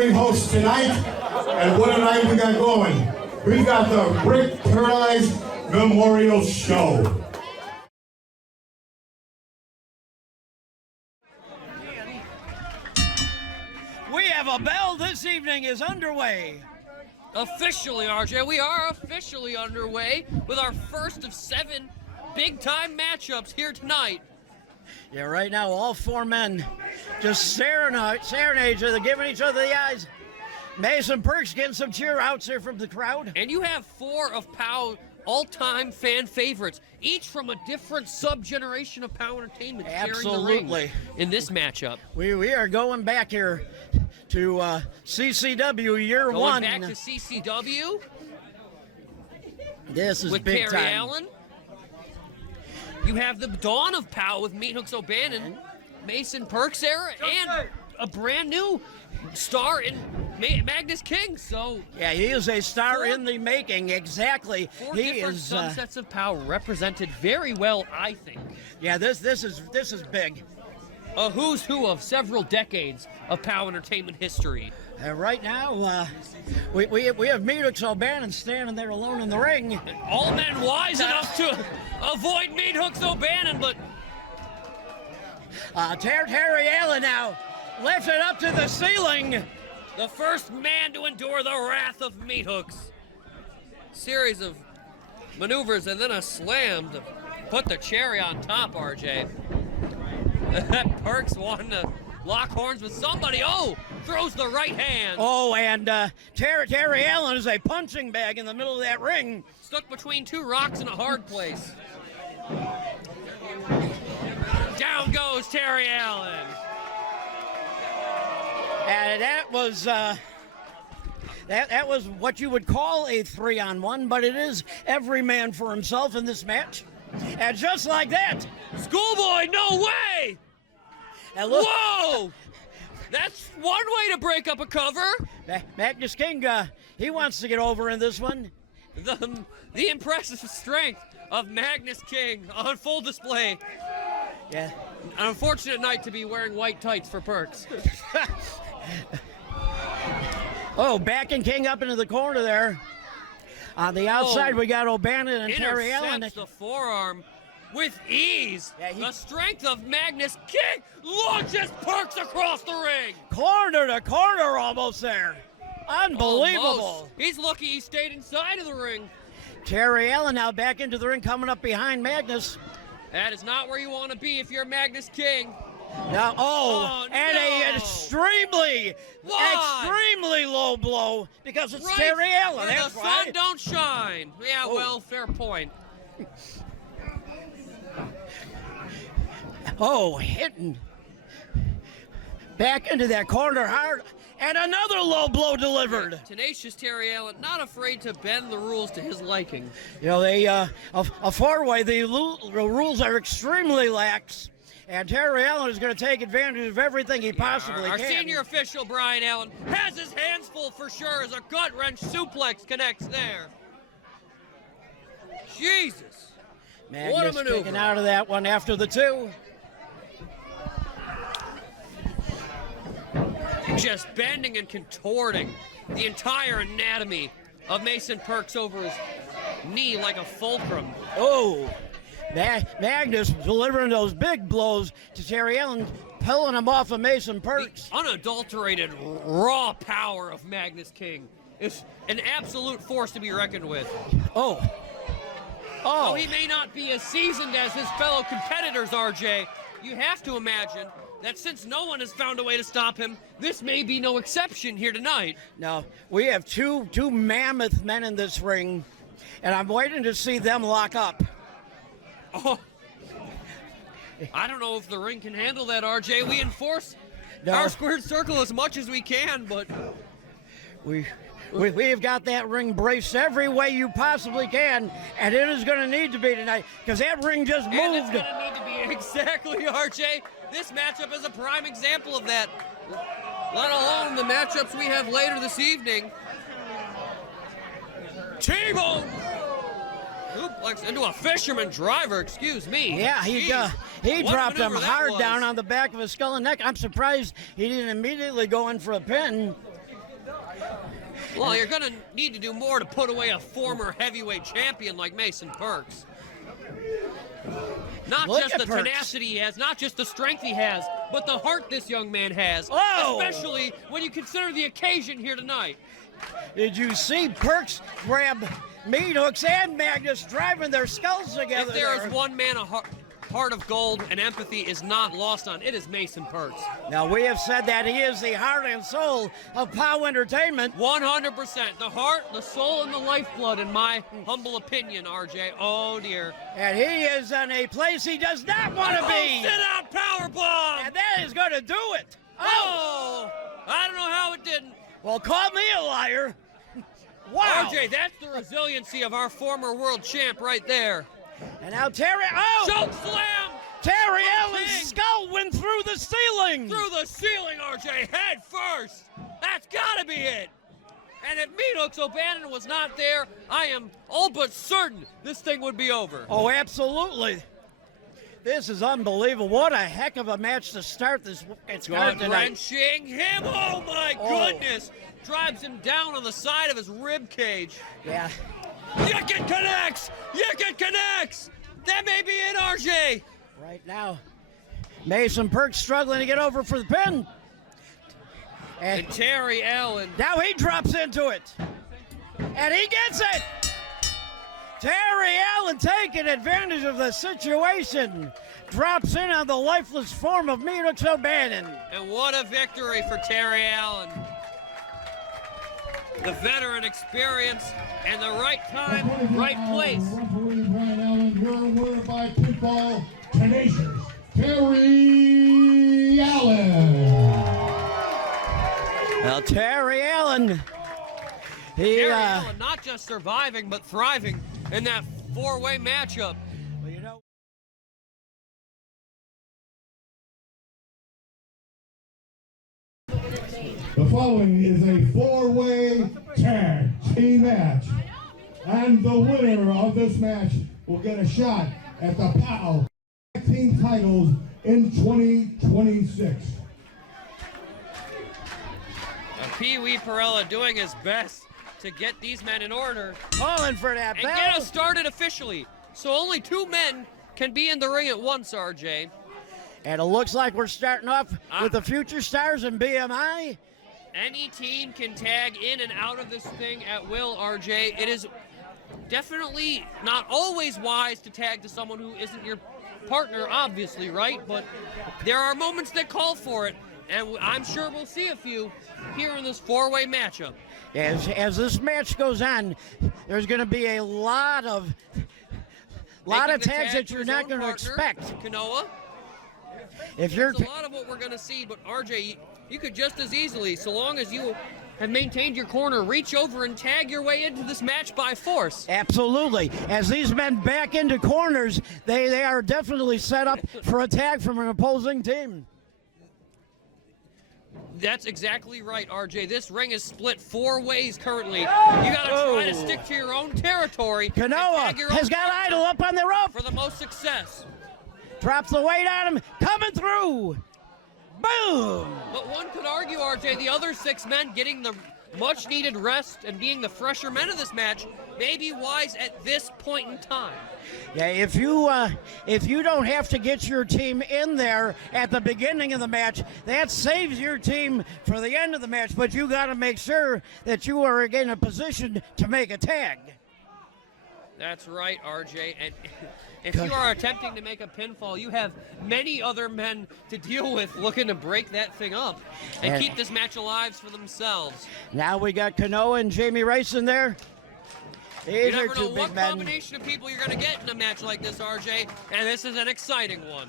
ring hosts tonight, and what a night we got going. We got the Brick Paralyzed Memorial Show. We have a bell. This evening is underway. Officially, RJ, we are officially underway with our first of 7 big-time matchups here tonight. Yeah, right now, all 4 men just serenade each other, giving each other the eyes. Mason Percs getting some cheer outs here from the crowd. And you have 4 of POW all-time fan favorites, each from a different sub-generation of POW Entertainment sharing the ring in this matchup. We are going back here to CCW year 1. Going back to CCW. This is with big Terry time. Allen. You have the dawn of POW with Meathooks O'Bannon, Mason Percs era, and a brand new star in Magnus King. So yeah, he is a star in the making. Exactly. 4 he different is subsets of POW represented very well, I think. Yeah, this is big. A who's who of several decades of POW Entertainment history. Right now, we have Meathooks O'Bannon standing there alone in the ring. All men wise enough to avoid Meathooks O'Bannon, but Terry Allen now lifted up to the ceiling. The first man to endure the wrath of Meathooks. Series of maneuvers and then a slam to put the cherry on top, RJ. Percs wanting to lock horns with somebody. Oh, throws the right hand. Oh, and Terry Allen is a punching bag in the middle of that ring. Stuck between 2 rocks in a hard place. Down goes Terry Allen. And that was that was what you would call a 3-on-1, but it is every man for himself in this match. And just like that, Schoolboy, no way! and look, whoa! That's one way to break up a cover. Magnus King, he wants to get over in this one. The impressive strength of Magnus King on full display. Yeah. An unfortunate night to be wearing white tights for Percs. Oh, backing King up into the corner there. On the outside, we got O'Bannon and Terry Allen. Intercepts the forearm with ease. Yeah, the strength of Magnus King launches Percs across the ring. Corner to corner almost there. Unbelievable. Almost. He's lucky he stayed inside of the ring. Terry Allen now back into the ring, coming up behind Magnus. That is not where you want to be if you're Magnus King. Now, and no. a extremely low blow because it's Terry Allen. Where That's the why. sun don't shine. Yeah, well, fair point. Oh, hitting back into that corner hard, and another low blow delivered. Tenacious Terry Allen, not afraid to bend the rules to his liking. You know, a 4-way, the rules are extremely lax. And Terry Allen is going to take advantage of everything he possibly can. Our senior official, Brian Allen, has his hands full for sure as a gut-wrench suplex connects there. Jesus. Magnus what a maneuver. Kicking out of that one after the 2. Just bending and contorting the entire anatomy of Mason Percs over his knee like a fulcrum. Oh. Magnus delivering those big blows to Terry Allen, pulling him off of Mason Percs. The unadulterated raw power of Magnus King is an absolute force to be reckoned with. Oh. Though he may not be as seasoned as his fellow competitors, RJ, you have to imagine that since no one has found a way to stop him, this may be no exception here tonight. Now, we have two mammoth men in this ring, and I'm waiting to see them lock up. Oh, I don't know if the ring can handle that, RJ. We enforce our squared circle as much as we can, but we've got that ring braced every way you possibly can, and it is going to need to be tonight because that ring just moved. And it's going to need to be exactly, RJ. This matchup is a prime example of that, let alone the matchups we have later this evening. T-bone! Suplex into a fisherman driver, excuse me. Yeah, he dropped him hard down on the back of his skull and neck. I'm surprised he didn't immediately go in for a pin. Well, you're going to need to do more to put away a former heavyweight champion like Mason Percs. Not Look just at the Percs. tenacity he has, not just the strength he has, but the heart this young man has. Oh! Especially when you consider the occasion here tonight. Did you see Percs grab Meathooks and Magnus driving their skulls together? If there is one man a heart of gold and empathy is not lost on, it is Mason Percs. Now, we have said that he is the heart and soul of POWW Entertainment. 100%. The heart, the soul, and the lifeblood, in my humble opinion, RJ. Oh, dear. And he is in a place he does not want to be. Sit-out powerbomb! And that is going to do it. Oh! I don't know how it didn't. Well, call me a liar. Wow. RJ, that's the resiliency of our former world champ right there. And now Terry, oh! Choke slam! Terry From Allen's King. skull went through the ceiling. Through the ceiling, RJ, head first. That's gotta be it. And if Meathooks O'Bannon was not there, I am all but certain this thing would be over. Oh, absolutely. This is unbelievable. What a heck of a match to start this card tonight. Gut-wrenching him, oh my Oh. goodness. Drives him down on the side of his rib cage. Yeah. Yicket connects! Yicket connects! That may be it, RJ! Right now, Mason Percs struggling to get over for the pin. And And Terry Allen. now he drops into it. And he gets it! Terry Allen taking advantage of the situation. Drops in on the lifeless form of Meathooks O'Bannon. And what a victory for Terry Allen. The veteran experience and the right time, right place. Referee Brian Allen, your winner by pinfall, tenacious Terry Allen. Well, Terry Allen, Terry Allen not just surviving, but thriving in that four-way matchup. well, you know. The following is a four-way tag team match. And the winner of this match will get a shot at the POWW Tag Team titles in 2026. Pee Wee Perella doing his best to get these men in order Calling for that and bell. get us started officially. So only two men can be in the ring at once, RJ. And it looks like we're starting off with the future stars in BMI. Any team can tag in and out of this thing at will, RJ. It is definitely not always wise to tag to someone who isn't your partner, obviously, right? But there are moments that call for it, and I'm sure we'll see a few here in this four-way matchup. As this match goes on, there's going to be a lot of Making the tags tag that to you're his not own going to partner, expect. Kanoa. If you're There's a lot of what we're going to see, but RJ, you could just as easily, so long as you have maintained your corner, reach over and tag your way into this match by force. absolutely, as these men back into corners, they are definitely set up for attack from an opposing team. That's exactly right, RJ. This ring is split four ways currently. You got to try to stick to your own territory. and Kanoa tag your has own got partner Idol up on the rope. for the most success. Drops the weight on him, coming through. Boom! But one could argue, RJ, the other six men getting the much-needed rest and being the fresher men of this match may be wise at this point in time. Yeah, if you don't have to get your team in there at the beginning of the match, that saves your team for the end of the match. But you got to make sure that you are in a position to make a tag. That's right, RJ. And if you are attempting to make a pinfall, you have many other men to deal with looking to break that thing up and keep this match alive for themselves. Now we got Kanoa and Jamie Rice in there. You These are never two know big what men. combination of people you're going to get in a match like this, RJ, and this is an exciting one.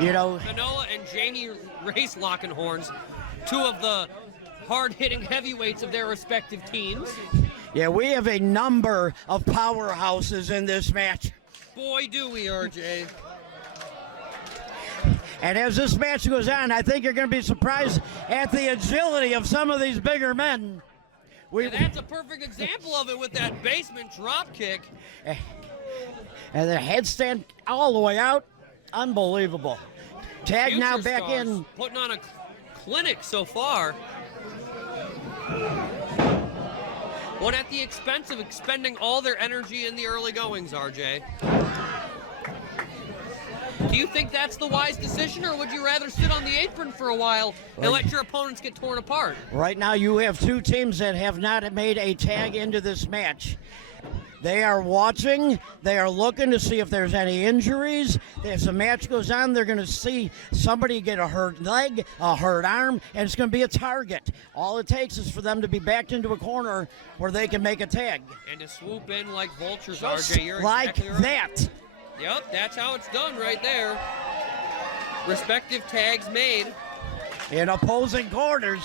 You know, Kanoa and Jamie Rice locking horns, two of the hard-hitting heavyweights of their respective teams. yeah, we have a number of powerhouses in this match. Boy, do we, RJ. And as this match goes on, I think you're going to be surprised at the agility of some of these bigger men. And that's a perfect example of it with that basement drop kick. And the headstand all the way out. Unbelievable. Tag now Future back stars in. putting on a clinic so far. But at the expense of expending all their energy in the early goings, RJ. Do you think that's the wise decision, or would you rather sit on the apron for a while and let your opponents get torn apart? Right now you have two teams that have not made a tag into this match. They are watching. They are looking to see if there's any injuries. As the match goes on, they're going to see somebody get a hurt leg, a hurt arm, and it's going to be a target. All it takes is for them to be backed into a corner where they can make a tag. And to swoop in like vultures, Just RJ. You're like exactly right. that. Yep, that's how it's done right there. Respective tags made. In opposing corners.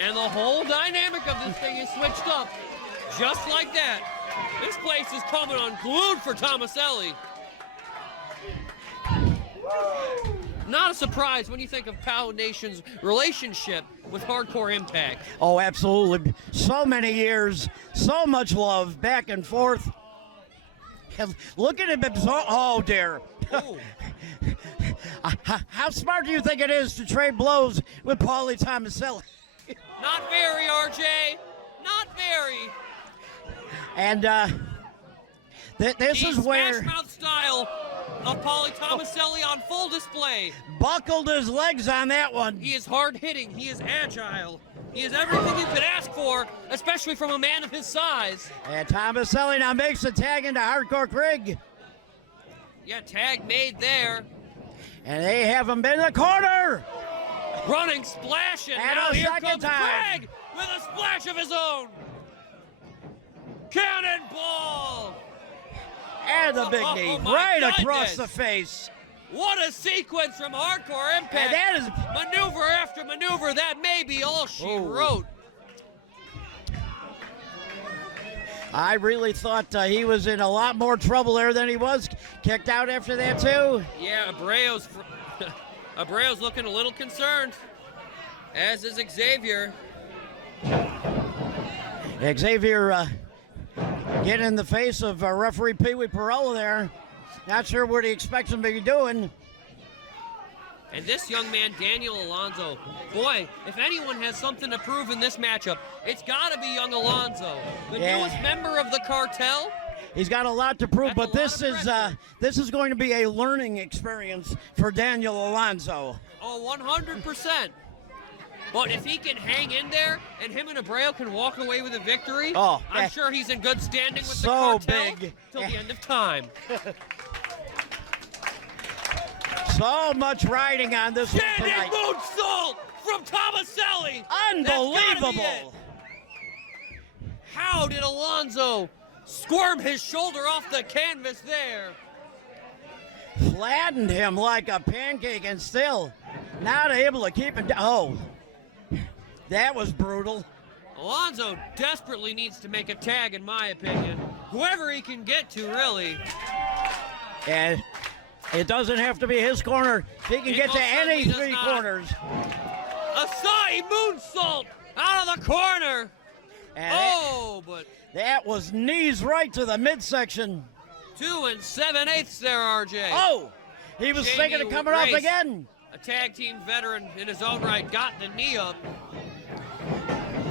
And the whole dynamic of this thing is switched up. Just like that. This place is coming unglued for Thomaselli. Not a surprise when you think of POW Nation's relationship with Hardcore Impact. Oh, absolutely. So many years, so much love, back and forth. Look at him absorb. Oh, dear. How smart do you think it is to trade blows with Pauly Thomaselli? Not very, RJ. Not very. And this is where Smash Mouth style of Pauly Thomaselli on full display. Buckled his legs on that one. He is hard hitting. He is agile. He is everything you could ask for, especially from a man of his size. And Thomaselli now makes the tag into Hardcore Craig. Yeah, tag made there. And they have him in the corner. Running, splashing. And Now a here second comes time. Craig with a splash of his own. Cannonball. And the big knee right across goodness. the face. What a sequence from Hardcore Impact. And that is maneuver after maneuver. That may be all she wrote. I really thought he was in a lot more trouble there than he was. Kicked out after that, too. Yeah, Abrayo's looking a little concerned, as is Xavier. Xavier getting in the face of referee Pee Wee Perella there. Not sure what he expects him to be doing. And this young man, Daniel Alonso, boy, if anyone has something to prove in this matchup, it's got to be young Alonso. The newest member of the Cartel. He's got a lot to prove, but this is going to be a learning experience for Daniel Alonso. Oh, 100%. But if he can hang in there and him and Abrayo can walk away with a victory, I'm sure he's in good standing with the Cartel till the end of time. So much riding on this one tonight. Standing moonsault from Thomaselli. Unbelievable. How did Alonso squirm his shoulder off the canvas there? Flattened him like a pancake and still not able to keep it down. Oh, that was brutal. Alonso desperately needs to make a tag, in my opinion. Whoever he can get to, really. And it doesn't have to be his corner. He can get to any three corners. Asai moonsault out of the corner. And but that was knees right to the midsection. 2 7/8 there, RJ. Oh, he was thinking of coming up again. A tag team veteran in his own right got the knee up.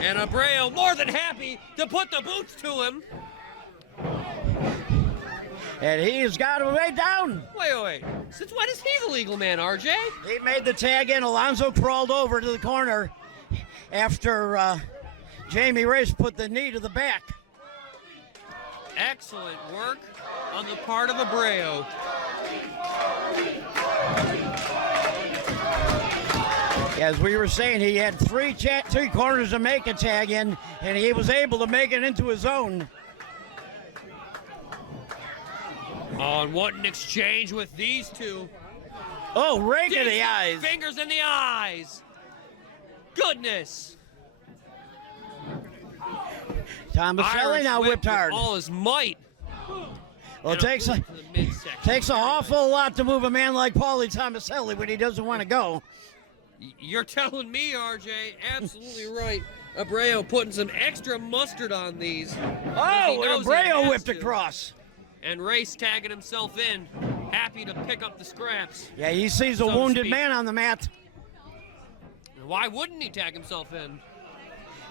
And Abrayo more than happy to put the boots to him. And he's got him way down. Wait. Since when is he the legal man, RJ? He made the tag in. Alonso crawled over to the corner after Jamie Race put the knee to the back. Excellent work on the part of Abrayo. As we were saying, he had three corners to make a tag in, and he was able to make it into his own. Oh, and what an exchange with these two. Oh, rake in the eyes. Fingers in the eyes. Goodness. Thomaselli now whipped hard. All his might. Well, it takes an awful lot to move a man like Pauly Thomaselli when he doesn't want to go. You're telling me, RJ, absolutely right. Abrayo putting some extra mustard on these. Oh, and Abrayo whipped across. And Race tagging himself in, happy to pick up the scraps. Yeah, he sees a wounded man on the mat. Why wouldn't he tag himself in?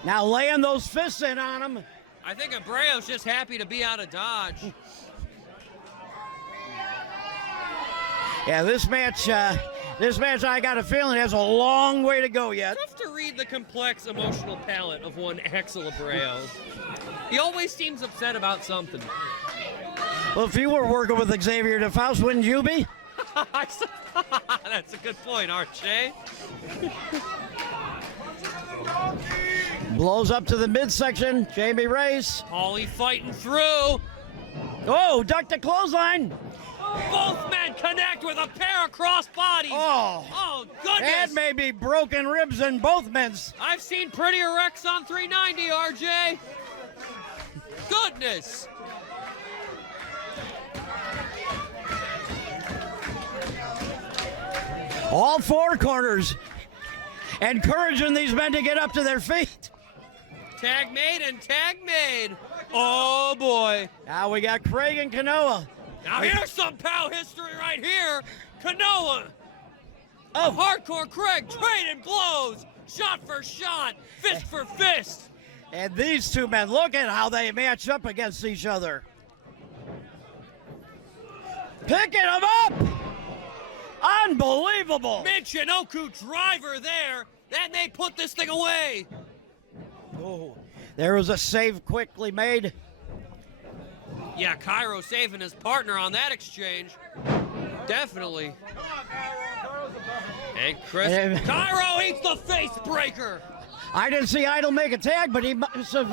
Now laying those fists in on him. I think Abrayo's just happy to be out of Dodge. Yeah, this match, I got a feeling has a long way to go yet. Tough to read the complex emotional palette of one Axel Abrayo. He always seems upset about something. Well, if you were working with Xavier Defaust, wouldn't you be? That's a good point, RJ. Blows up to the midsection. Jamie Race. Pauly fighting through. Oh, duck the clothesline. Both men connect with a pair of cross bodies. Oh goodness. That may be broken ribs in both men's. I've seen prettier wrecks on 390, RJ. Goodness. All four corners encouraging these men to get up to their feet. Tag made and tag made. Oh boy. Now we got Craig and Kanoa. Now here's some POW history right here. Kanoa. Oh, Hardcore Craig trading blows. Shot for shot. Fist for fist. and these two men, look at how they match up against each other. Picking them up. Unbelievable. Michinoku driver there. Then they put this thing away. Oh, there was a save quickly made. Yeah, Cairo saving his partner on that exchange. Definitely. And Chris. Cairo eats the face breaker. I didn't see Idol make a tag, but he must have,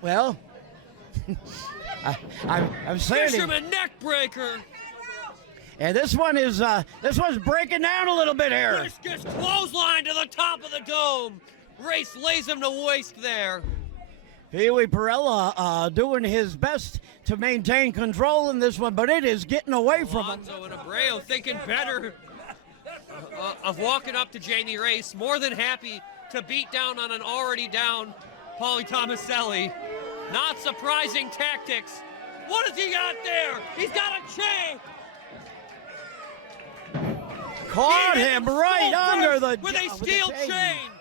well, I'm saying. Fisherman neck breaker. And this one's breaking down a little bit here. Chris gets clothesline to the top of the dome. Race lays him to waste there. POWW Perella doing his best to maintain control in this one, but it is getting away from him. Alonso and Abrayo thinking better of walking up to Jamie Race. More than happy to beat down on an already down Pauly Thomaselli. Not surprising tactics. What has he got there? He's got a chain. Caught him right under the with a steel chain.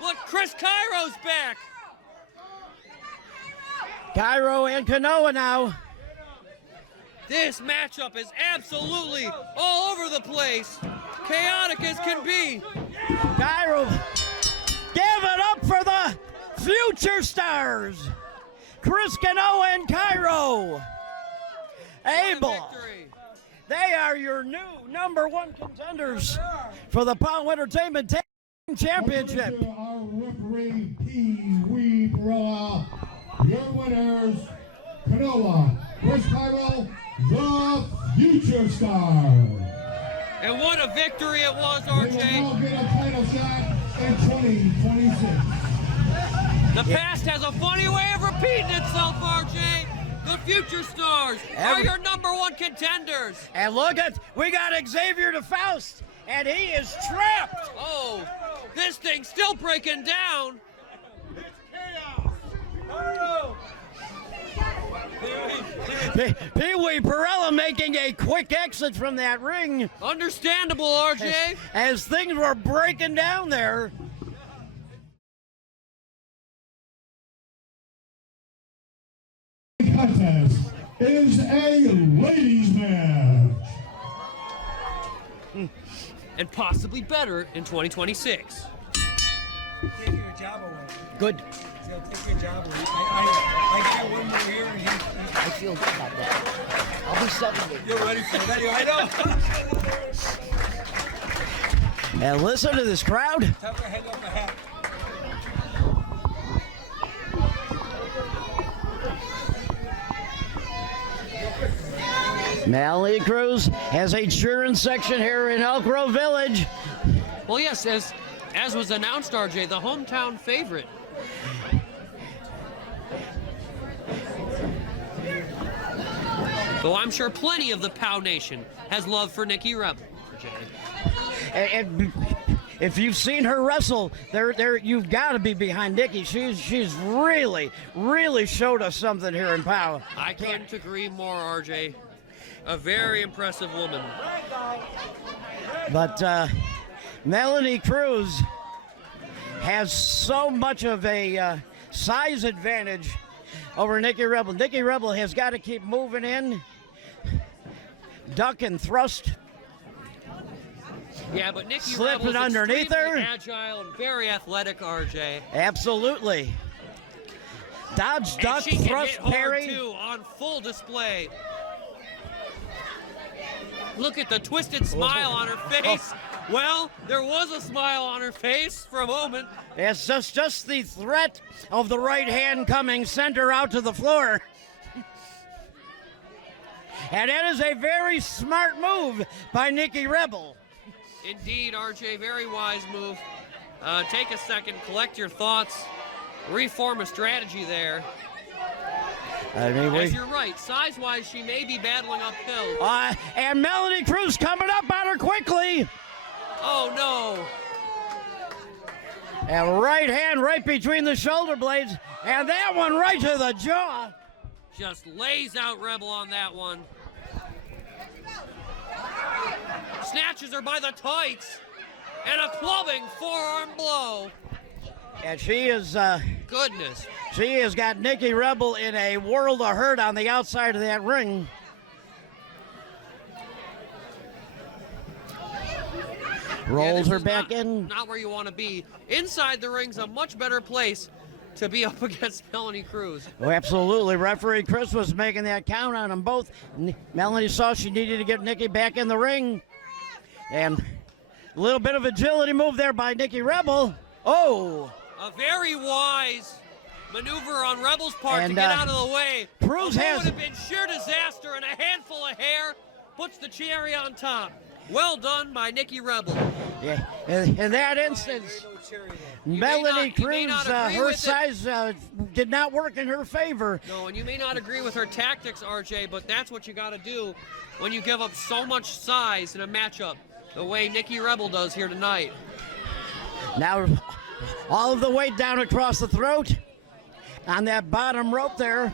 Look, Chris Cairo's back. Cairo and Kanoa now. This matchup is absolutely all over the place. Chaotic as can be. Cairo, give it up for the future stars. Chris Kanoa and Cairo. Abel. They are your new #1 contenders for the POWW Entertainment Tag Team Championship. Our referee, POWW Perella. Your winners, Kanoa, Chris Cairo, the future star. And what a victory it was, They will RJ. now get a title shot in 2026. The past has a funny way of repeating itself, RJ. The future stars are your #1 contenders. And look at, we got Xavier Defaust, and he is trapped. Oh, this thing's still breaking down. POWW Perella making a quick exit from that ring Understandable, RJ. as things were breaking down there. Contest is a ladies match. And possibly better in 2026. Take your job away. Good. He'll take your job away. I got one more here and I feel good about that. I'll be 70. you're ready for that. I know. And listen to this crowd. Tuck your head up a hat. Melanie Cruz has a cheering section here in Elk Grove Village. Well, yes, as was announced, RJ, the hometown favorite. Though I'm sure plenty of the POW Nation has love for Nikki Rebol. And if you've seen her wrestle, you've got to be behind Nikki. She's really showed us something here in POW. I couldn't agree more, RJ. A very impressive woman. But Melanie Cruz has so much of a size advantage over Nikki Rebol. Nikki Rebol has got to keep moving in, duck and thrust. Yeah, but Nikki Slipping Rebel's underneath her. Agile and very athletic, RJ. Absolutely. Dodge, duck, And she can thrust, hit hard parry. too, on full display. Look at the twisted smile on her face. Well, there was a smile on her face for a moment. It's just the threat of the right hand coming, sent her out to the floor. And that is a very smart move by Nikki Rebol. Indeed, RJ, very wise move. Take a second, collect your thoughts, reform a strategy there. I mean, As you're right, size-wise, she may be battling uphill. And Melanie Cruz coming up on her quickly. Oh, no. And right hand right between the shoulder blades. And that one right to the jaw. Just lays out Rebel on that one. Snatches her by the tights. And a clubbing forearm blow. And she is... Goodness. She has got Nikki Rebol in a world of hurt on the outside of that ring. Rolls her back in. Not where you want to be. Inside the ring's a much better place to be up against Melanie Cruz. Oh, absolutely. Referee Chris was making that count on them both. Melanie saw she needed to get Nikki back in the ring. And a little bit of agility move there by Nikki Rebol. Oh! A very wise maneuver on Rebel's part to get out of the way. Cruz That has... would have been sheer disaster, and a handful of hair puts the cherry on top. Well done by Nikki Rebel. Yeah, in that instance, Melanie Cruz, her size did not work in her favor. No, and you may not agree with her tactics, RJ, but that's what you got to do when you give up so much size in a matchup, the way Nikki Rebel does here tonight. Now, all of the weight down across the throat on that bottom rope there.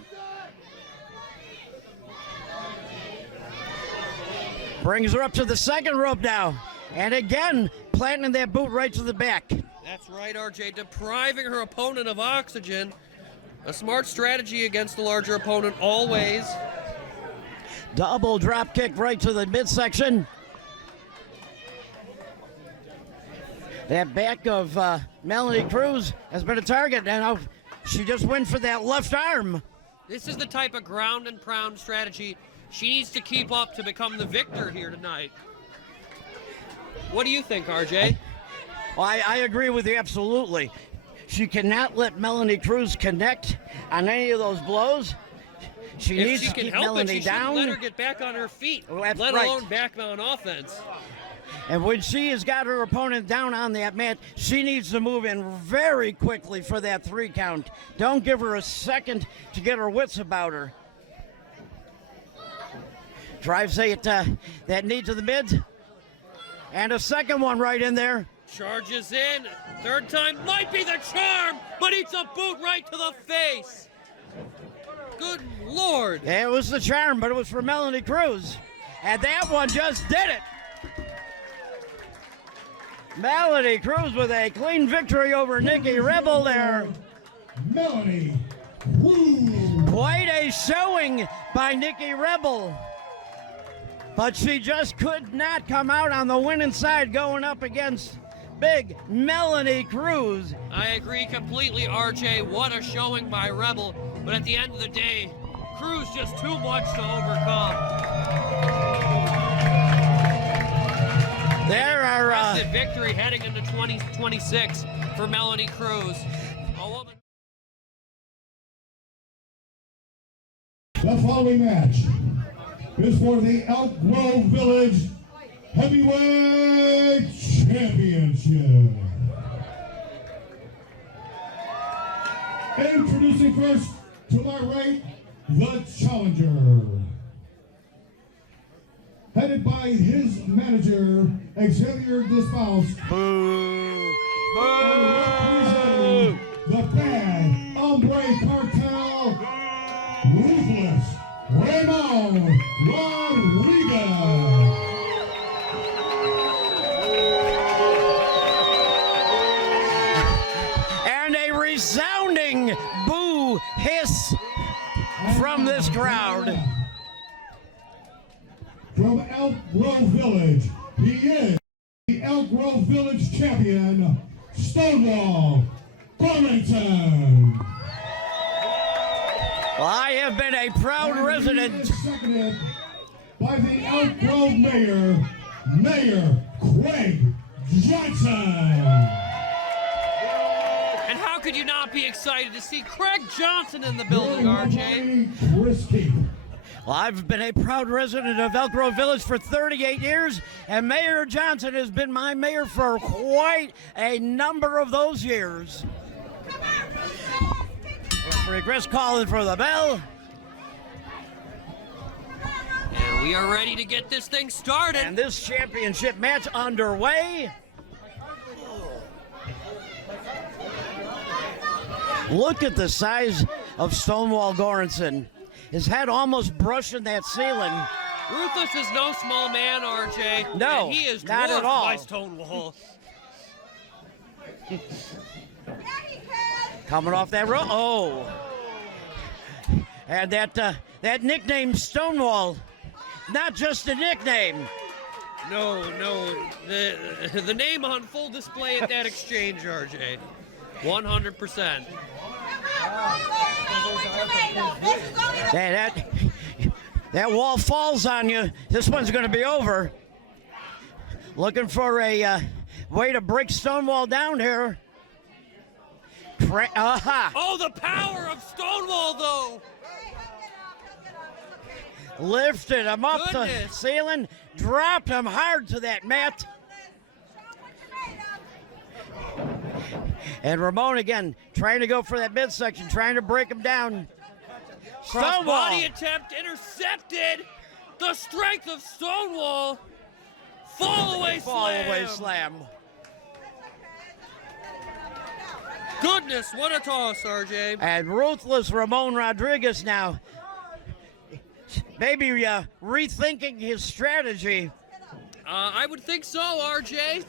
Brings her up to the second rope now. And again, planting that boot right to the back. That's right, RJ, depriving her opponent of oxygen. A smart strategy against the larger opponent always. Double drop kick right to the midsection. That back of Melanie Cruz has been a target, and now she just went for that left arm. This is the type of ground and pound strategy she needs to keep up to become the victor here tonight. What do you think, RJ? Well, I agree with you absolutely. She cannot let Melanie Cruz connect on any of those blows. She needs to keep Melanie down. Let her get back on her feet, let alone back on offense. And when she has got her opponent down on that mat, she needs to move in very quickly for that 3 count. Don't give her a second to get her wits about her. Drives that knee to the mid. And a second one right in there. Charges in. Third time might be the charm, but eats a boot right to the face. Good Lord. Yeah, it was the charm, but it was for Melanie Cruz. And that one just did it. Melanie Cruz with a clean victory over Nikki Rebol there. Melanie Cruz. Quite a showing by Nikki Rebol. But she just could not come out on the winning side going up against big Melanie Cruz. I agree completely, RJ. What a showing by Rebel. But at the end of the day, Cruz just too much to overcome. There are impressive victory heading into 2026 for Melanie Cruz. A woman. The following match is for the Elk Grove Village Heavyweight Championship. Introducing first, to my right, the challenger. Headed by his manager, Xavier Defaust. Boo! Representing the bad Hombre Cartel, Ruthless Ramon Rodriguez. crowd. From Elk Grove Village, he is the Elk Grove Village champion, Stonewall Farmington. Well, I have been a proud resident. Seconded by the Elk Grove Mayor, Mayor Craig Johnson. And how could you not be excited to see Craig Johnson in the building, RJ? Well, I've been a proud resident of Elk Grove Village for 38 years, and Mayor Johnson has been my mayor for quite a number of those years. Referee Chris calling for the bell. And we are ready to get this thing started. And this championship match underway. Look at the size of Stonewall Goranson. His head almost brushing that ceiling. Ruthless is no small man, RJ. No, and he is not at all. by Stonewall. Coming off that rope. Oh. And that nickname Stonewall, not just a nickname. No, the name on full display at that exchange, RJ. 100%. That wall falls on you. This one's going to be over. Looking for a way to break Stonewall down here. Oh, the power of Stonewall, though. Lifted him up the Goodness. ceiling, dropped him hard to that mat. And Ramon again trying to go for that midsection, trying to break him down. Crossbody attempt intercepted. The strength of Stonewall. Fall away slam. Goodness, what a toss, RJ. And ruthless Ramon Rodriguez now maybe rethinking his strategy. I would think so, RJ.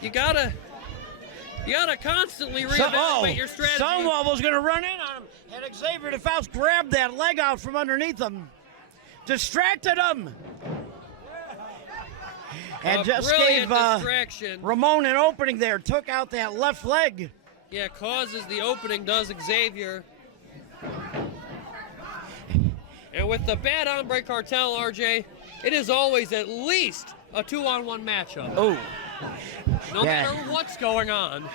You gotta constantly reevaluate your strategy. Stonewall was going to run in on him, and Xavier Defaust grabbed that leg out from underneath him, distracted him, and just gave Ramon an opening there. Took out that left leg. Yeah, causes the opening, does Xavier. And with the bad Hombre Cartel, RJ, it is always at least a 2-on-1 matchup. Oh. No matter what's going on.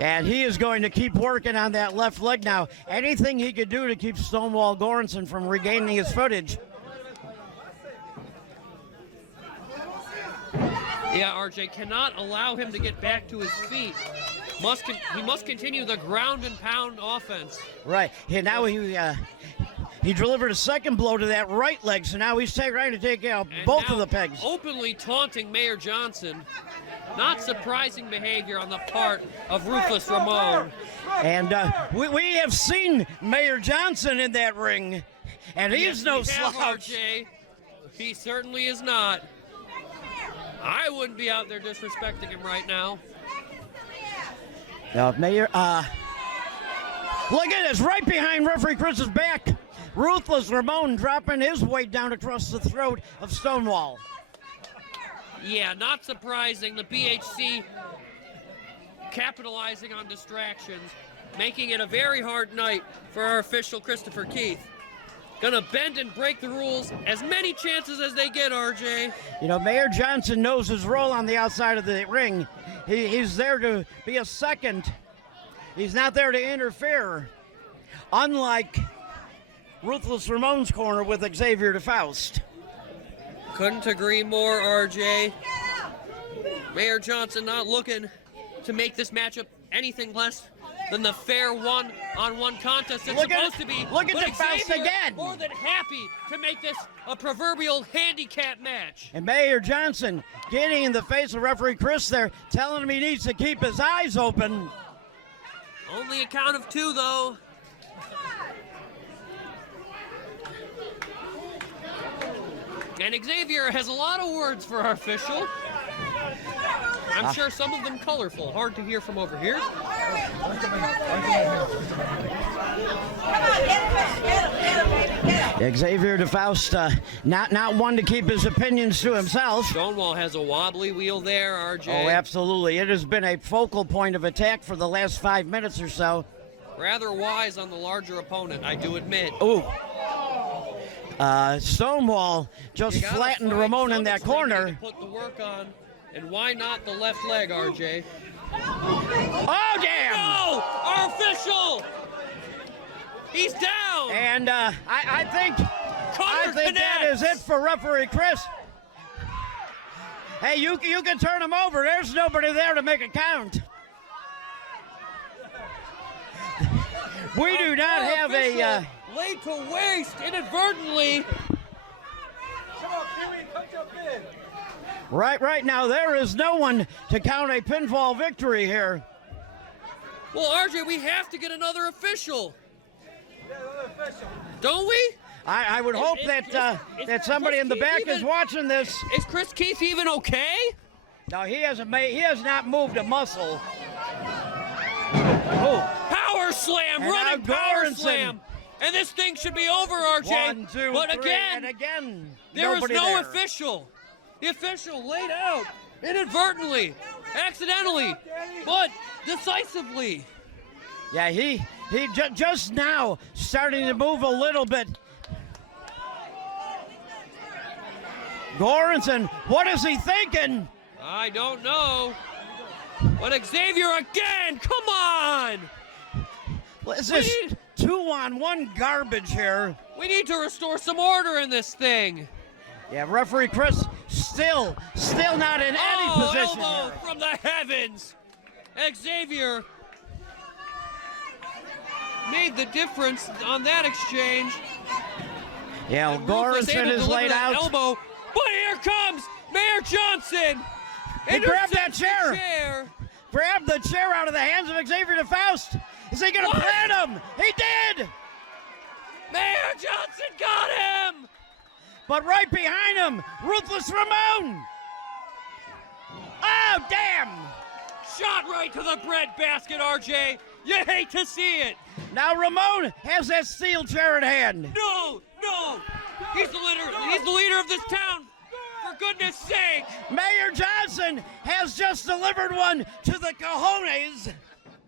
And he is going to keep working on that left leg now. Anything he could do to keep Stonewall Goranson from regaining his footage. Yeah, RJ cannot allow him to get back to his feet. He must continue the ground and pound offense. Right. And now he delivered a second blow to that right leg, so now he's trying to take out both of the pegs. Openly taunting Mayor Johnson. Not surprising behavior on the part of Ruthless Ramon. And we have seen Mayor Johnson in that ring, and he's no slouch. RJ. He certainly is not. I wouldn't be out there disrespecting him right now. Mayor, look at this, right behind referee Chris's back. Ruthless Ramon dropping his weight down across the throat of Stonewall. Yeah, not surprising. The BHC capitalizing on distractions, making it a very hard night for our official Christopher Keith. Gonna bend and break the rules. As many chances as they get, RJ. You know, Mayor Johnson knows his role on the outside of the ring. He's there to be a second. He's not there to interfere. Unlike Ruthless Ramon's corner with Xavier Defaust. Couldn't agree more, RJ. Mayor Johnson not looking to make this matchup anything less than the fair one-on-one contest it's supposed to be. Look at Defaust again. More than happy to make this a proverbial handicap match. And Mayor Johnson getting in the face of referee Chris there, telling him he needs to keep his eyes open. Only a count of 2, though. And Xavier has a lot of words for our official. I'm sure some of them colorful. Hard to hear from over here. Xavier Defaust, not one to keep his opinions to himself. Stonewall has a wobbly wheel there, RJ. Oh, absolutely. It has been a focal point of attack for the last 5 minutes or so. Rather wise on the larger opponent, I do admit. Ooh. Stonewall just flattened Ramon in that corner. To put the work on, and why not the left leg, RJ? Oh, damn! No! Our official! He's down! And I think that is it for referee Chris. Hey, you can turn him over. There's nobody there to make it count. We do not have a... laid to waste inadvertently. Come on, Pee-wee, come jump in. Right now, there is no one to count a pinfall victory here. Well, RJ, we have to get another official. Yeah, another official. Don't we? I would hope that somebody in the back is watching this. Is Chris Keith even okay? No, he has not moved a muscle. Oh. Power slam, And running now power Goranson. slam. And this thing should be over, RJ. 1, 2, but 3, again, and again, there is nobody no there. official. The official laid out inadvertently, accidentally, but decisively. Yeah, he just now starting to move a little bit. Goranson, what is he thinking? I don't know. But Xavier again, come on! What is this 2-on-1 garbage here? We need to restore some order in this thing. Yeah, referee Chris still not in any position. Elbow here. from the heavens. Xavier made the difference on that exchange. Yeah, And Ruthless able Goranson to is deliver laid that out. elbow, but here comes Mayor Johnson. He grabbed that Intercepts the chair. Grabbed the chair out of the hands of Xavier Defaust. Is he going to plant him? He did! Mayor Johnson got him! But right behind him, Ruthless Ramon. Oh, damn! Shot right to the breadbasket, RJ. You hate to see it. Now Ramon has that steel chair in hand. No! He's the leader of this town. For goodness sake! Mayor Johnson has just delivered one to the cojones.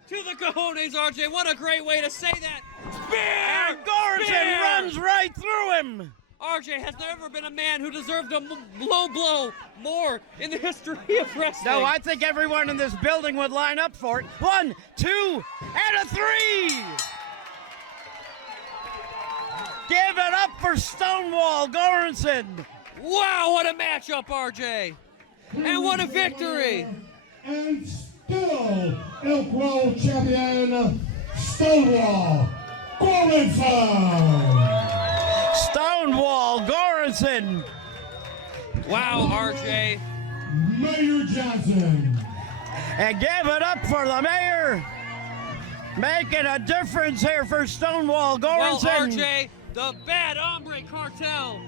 To the cojones, RJ. What a great way to say that. Spear! And Goranson runs right through him. RJ, has there ever been a man who deserved a low blow more in the history of wrestling? No, I think everyone in this building would line up for it. 1, 2, and a 3. Give it up for Stonewall Goranson. Wow, what a matchup, RJ. And what a victory. And still, Elk Road champion, Stonewall Goranson. Stonewall Goranson. Wow, RJ. Mayor Johnson. And give it up for the mayor. Making a difference here for Stonewall Well, Goranson. RJ, the bad Hombre Cartel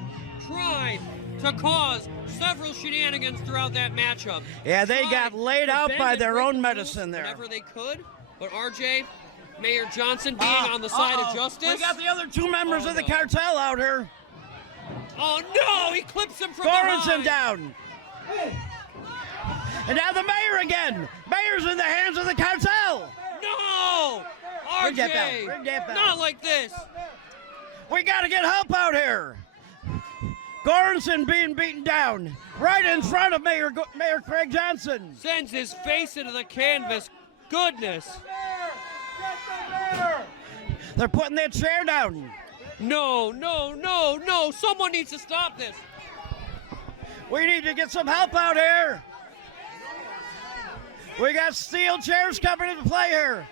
tried to cause several shenanigans throughout that matchup. Yeah, they Tried got laid to out bend by and their break own the medicine rules there. Whenever they could, but RJ, Mayor Johnson being on the side of justice. We got the other 2 members of the no. cartel out here. Oh no, he clips him from Goranson behind. down. And now the mayor again. Mayor's in the hands of the cartel. No! Bring that RJ, bell. Bring that bell. not like this. We got to get help out here. Goranson being beaten down right in front of Mayor Craig Johnson. Sends his face into the canvas. Goodness. They're putting that chair down. No. Someone needs to stop this. We need to get some help out here. We got steel chairs coming into play here.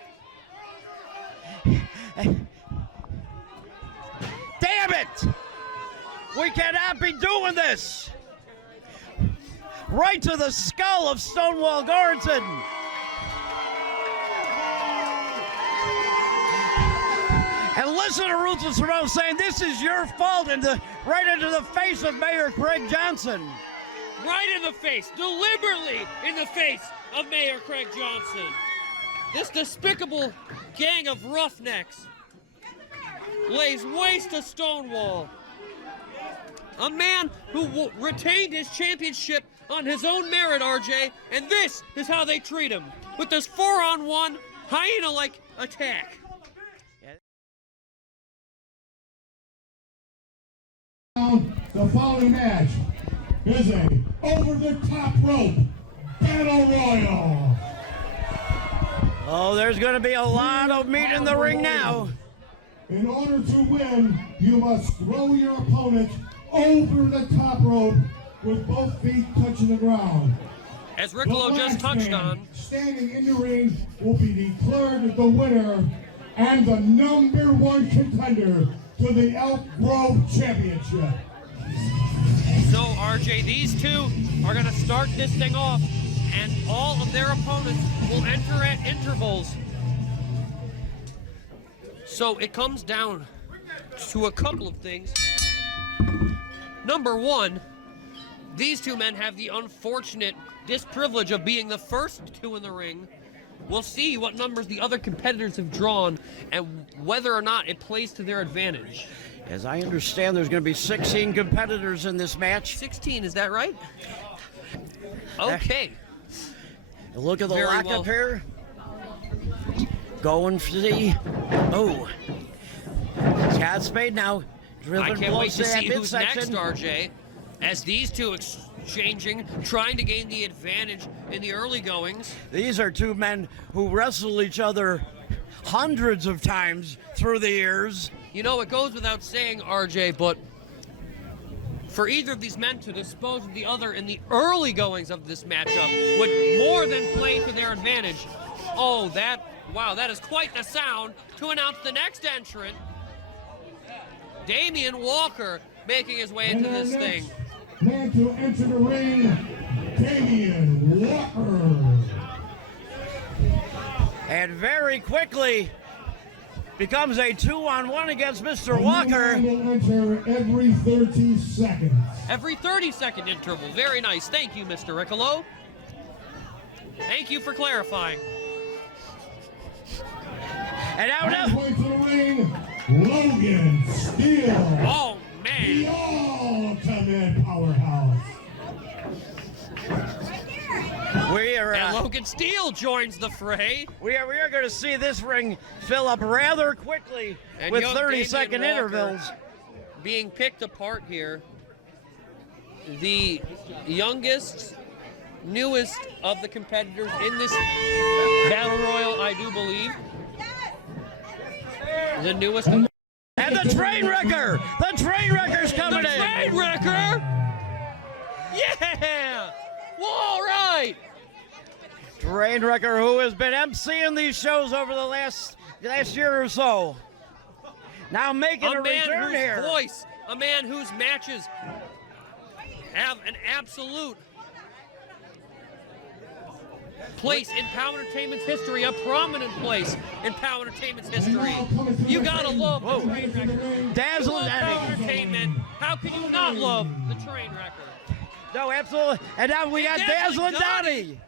Damn it! We cannot be doing this. Right to the skull of Stonewall Goranson. And listen to Ruthless Ramon saying this is your fault, and right into the face of Mayor Craig Johnson. Right in the face, deliberately in the face of Mayor Craig Johnson. This despicable gang of roughnecks lays waste to Stonewall. a man who retained his championship on his own merit, RJ, and this is how they treat him, with this 4-on-1 hyena-like attack. The following match is a over-the-top rope battle royal. Oh, there's going to be a lot of meat in the ring now. In order to win, you must throw your opponent over the top rope with both feet touching the ground. As Riccolo just touched on, standing in the ring will be declared the winner and the #1 contender to the Elk Grove Championship. So, RJ, these two are going to start this thing off, and all of their opponents will enter at intervals. So it comes down to a couple of things. Number one, these two men have the unfortunate disprivilege of being the first two in the ring. We'll see what numbers the other competitors have drawn and whether or not it plays to their advantage. As I understand, there's going to be 16 competitors in this match. 16, is that right? Okay. Look at the Very lockup well. here. Going for the... Oh. Scott Spade now. I can't wait to see who's next, midsection. RJ, as these two exchanging, trying to gain the advantage in the early goings. These are two men who wrestle each other hundreds of times through the years. You know, it goes without saying, RJ, but for either of these men to dispose of the other in the early goings of this matchup would more than play to their advantage. Oh, wow, that is quite the sound to announce the next entrant. Damian Walker making his way into this thing. Man to enter the ring, Damian Walker. And very quickly becomes a 2-on-1 against Mr. Walker. Will enter every 30 seconds. Every 30-second interval. Very nice. Thank you, Mr. Riccolo. Thank you for clarifying. And out Halfway to the ring, Logan Steele. Oh, The man. ultimate powerhouse. we are And Logan Steele joins the fray. we are going to see this ring fill up rather quickly And with young 30-second Damian Walker intervals. being picked apart here. The youngest, newest of the competitors in this battle royal, I do believe. The newest. And the train wrecker! The train wrecker's coming The in! train wrecker! Yeah! All right! Train wrecker who has been emceeing these shows over the last year or so. Now making a man return whose here. voice, a man whose matches have an absolute place in POWW Entertainment's history, a prominent place in POWW Entertainment's history. You gotta love the train wrecker. Dazzling You love POWW Eddie. Entertainment. How can you not love the train wrecker? No, absolutely. And now we got Dazzling Dazzling Donnie.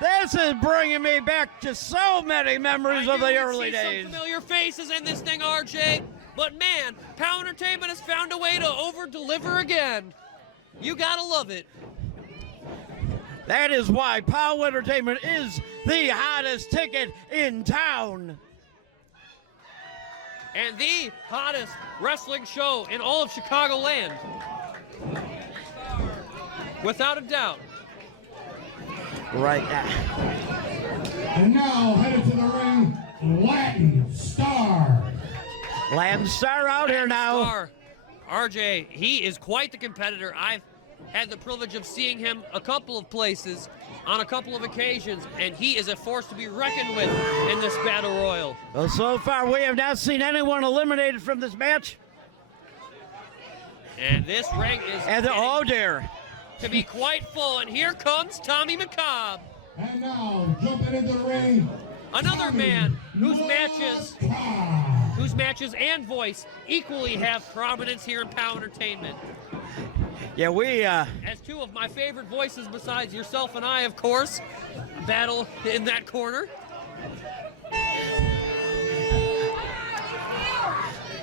This is bringing me back to so many memories I of knew the we'd early see some days. familiar faces in this thing, RJ. But man, POWW Entertainment has found a way to over-deliver again. You gotta love it. That is why POWW Entertainment is the hottest ticket in town. And the hottest wrestling show in all of Chicagoland. Without a doubt. Right. And now headed to the ring, Latin Star. Latin Star out here now. Star, RJ, he is quite the competitor. I've had the privilege of seeing him a couple of places on a couple of occasions, and he is a force to be reckoned with in this battle royal. Well, so far we have not seen anyone eliminated from this match. And this ring is Oh dear. to be quite full, and here comes Tommy McCobb. And now jumping into the ring, Another man whose McCobb. matches and voice equally have prominence here in POWW Entertainment. Yeah, we As two of my favorite voices besides yourself and I, of course, battle in that corner.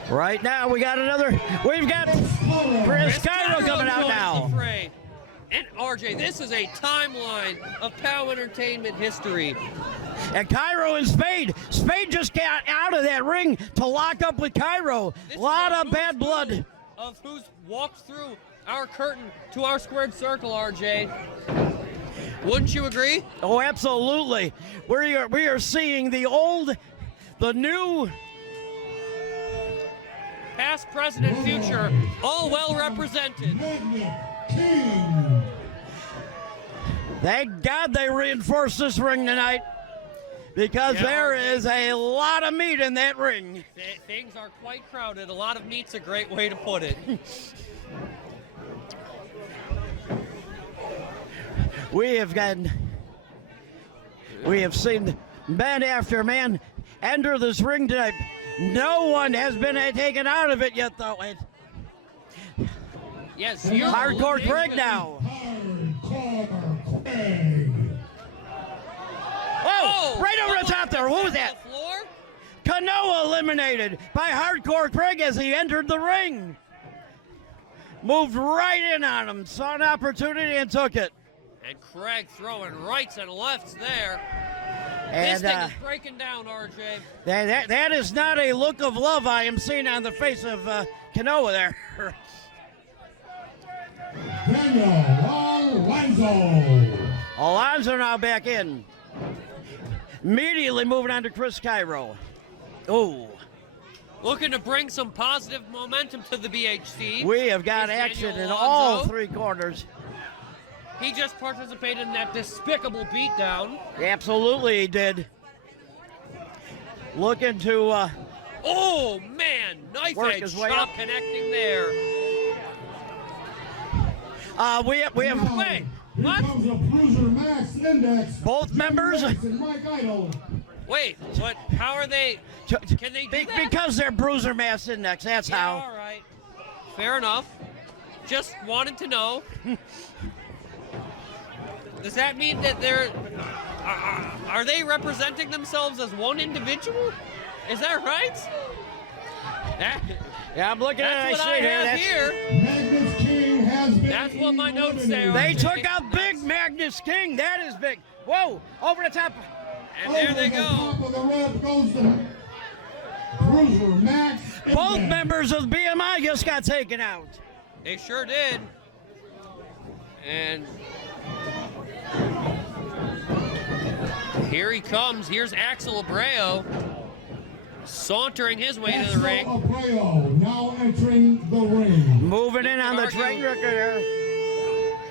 Right now, we've got Chris Cairo coming out now. And RJ, this is a timeline of POWW Entertainment history. And Cairo and Spade. Spade just got out of that ring to lock up with Cairo. A lot of bad blood. Of who's walked through our curtain to our squared circle, RJ. Wouldn't you agree? Oh, absolutely. We are seeing the old, the new, past, present, and future, all well represented. Thank God they reinforced this ring tonight, because there is a lot of meat in that ring. Things are quite crowded. A lot of meat's a great way to put it. We have seen man after man enter this ring tonight. No one has been taken out of it yet, though. Yes, Hardcore Craig now. Hardcore Craig. Oh, right over the top there. Who was that? Kanoa eliminated by Hardcore Craig as he entered the ring. Moved right in on him, saw an opportunity and took it. And Craig throwing rights and lefts there. And, this thing is breaking down, RJ. That is not a look of love I am seeing on the face of Kanoa there. Alonso now back in. Immediately moving on to Chris Cairo. Oh. Looking to bring some positive momentum to the BHC. We have got action in all three corners. He just participated in that despicable beatdown. Absolutely he did. Looking to oh man, knife edge chop connecting there. We have wait, what? Both members. Wait, what? How are they? Can they do that? Because they're Bruiser Mass Index. That's how. All right, fair enough. Just wanted to know. Does that mean that are they representing themselves as one individual? Is that right? Yeah, I'm looking at it. That's what I have here. Magnus King has been That's what my notes say. They took out big Magnus King. That is big. Whoa, over the top. And there they go. Top of the rope goes the Bruiser Max. Both members of the BMI just got taken out. They sure did. And here he comes. Here's Axel Abrayo sauntering his way to the ring. Abrayo now entering the ring. Moving in on the train wrecker there.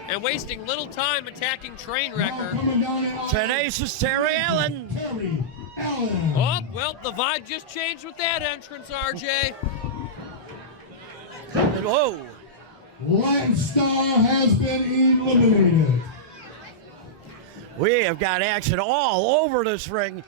And wasting little time attacking Trainwrecker. Tenacious Terry Allen. Oh, well, the vibe just changed with that entrance, RJ. Whoa. Latin Star has been eliminated. We have got action all over this ring.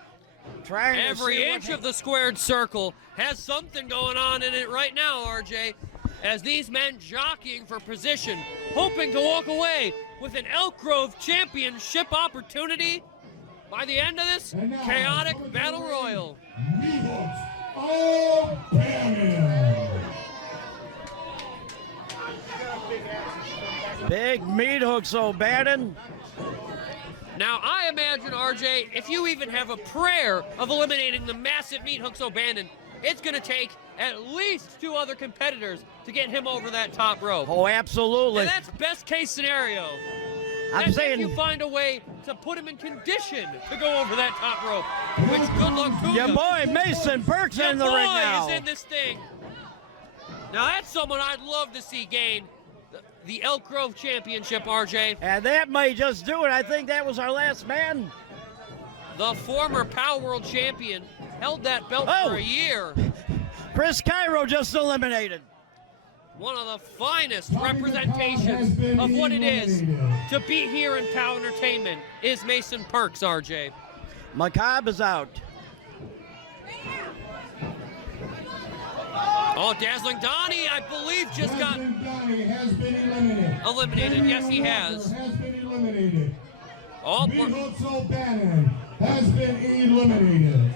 Every inch of the squared circle has something going on in it right now, RJ. As these men jockeying for position, hoping to walk away with an Elk Grove Championship opportunity by the end of this chaotic battle royal. Meathooks, Owen. Big Meathooks O'Bannon. Now, I imagine, RJ, if you even have a prayer of eliminating the massive Meathooks O'Bannon, it's going to take at least 2 other competitors to get him over that top rope. Oh, absolutely. And that's best case scenario. I'm saying if you find a way to put him in condition to go over that top rope, which good luck to your you. boy Mason Percs in the ring now. Is in this thing. Now that's someone I'd love to see gain the Elk Grove Championship, RJ. And that might just do it. I think that was our last man. The former POWW World Champion held that belt for a year. Chris Cairo just eliminated. One of the finest representations of what it is to be here in POWW Entertainment is Mason Percs, RJ. Macabre is out. Oh, Dazzling Donnie, I believe, just got has been eliminated. Yes, he has. Has been eliminated. Oh, Meathooks O'Bannon has been eliminated.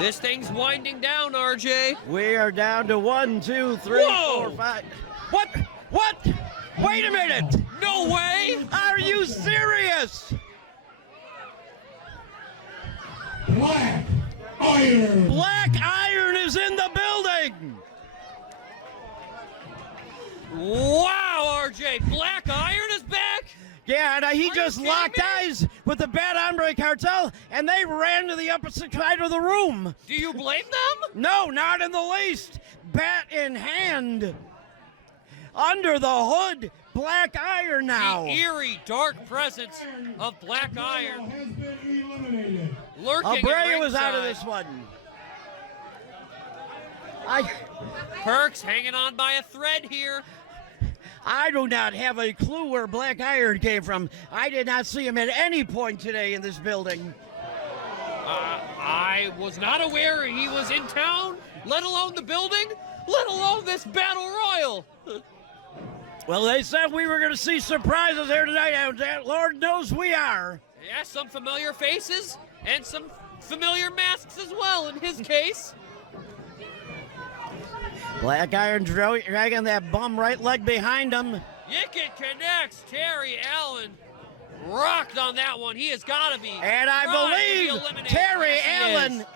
This thing's winding down, RJ. We are down to 1, 2, 3, Whoa! 4, 5. What? What? Wait a minute! No way! Are you serious? Black Iron. Black Iron is in the building! Wow, RJ, Black Iron is back? Yeah, and he Are just you locked kidding me? eyes with the bad Hombre Cartel, and they ran to the opposite side of the room. Do you blame them? No, not in the least. Bat in hand. Under the hood, Black Iron now. The eerie, dark presence of Black Iron Has been eliminated. lurking at Abrayo was out of ringside. this one. Percs hanging on by a thread here. I do not have a clue where Black Iron came from. I did not see him at any point today in this building. I was not aware he was in town, let alone the building, let alone this battle royal. Well, they said we were going to see surprises here tonight, and Lord knows we are. Yeah, some familiar faces and some familiar masks as well in his case. Black Iron dragging that bum right leg behind him. Yicket connects. Terry Allen rocked on that one. He has got to be. And I trying to be believe eliminated. Terry Yes, he Allen. is.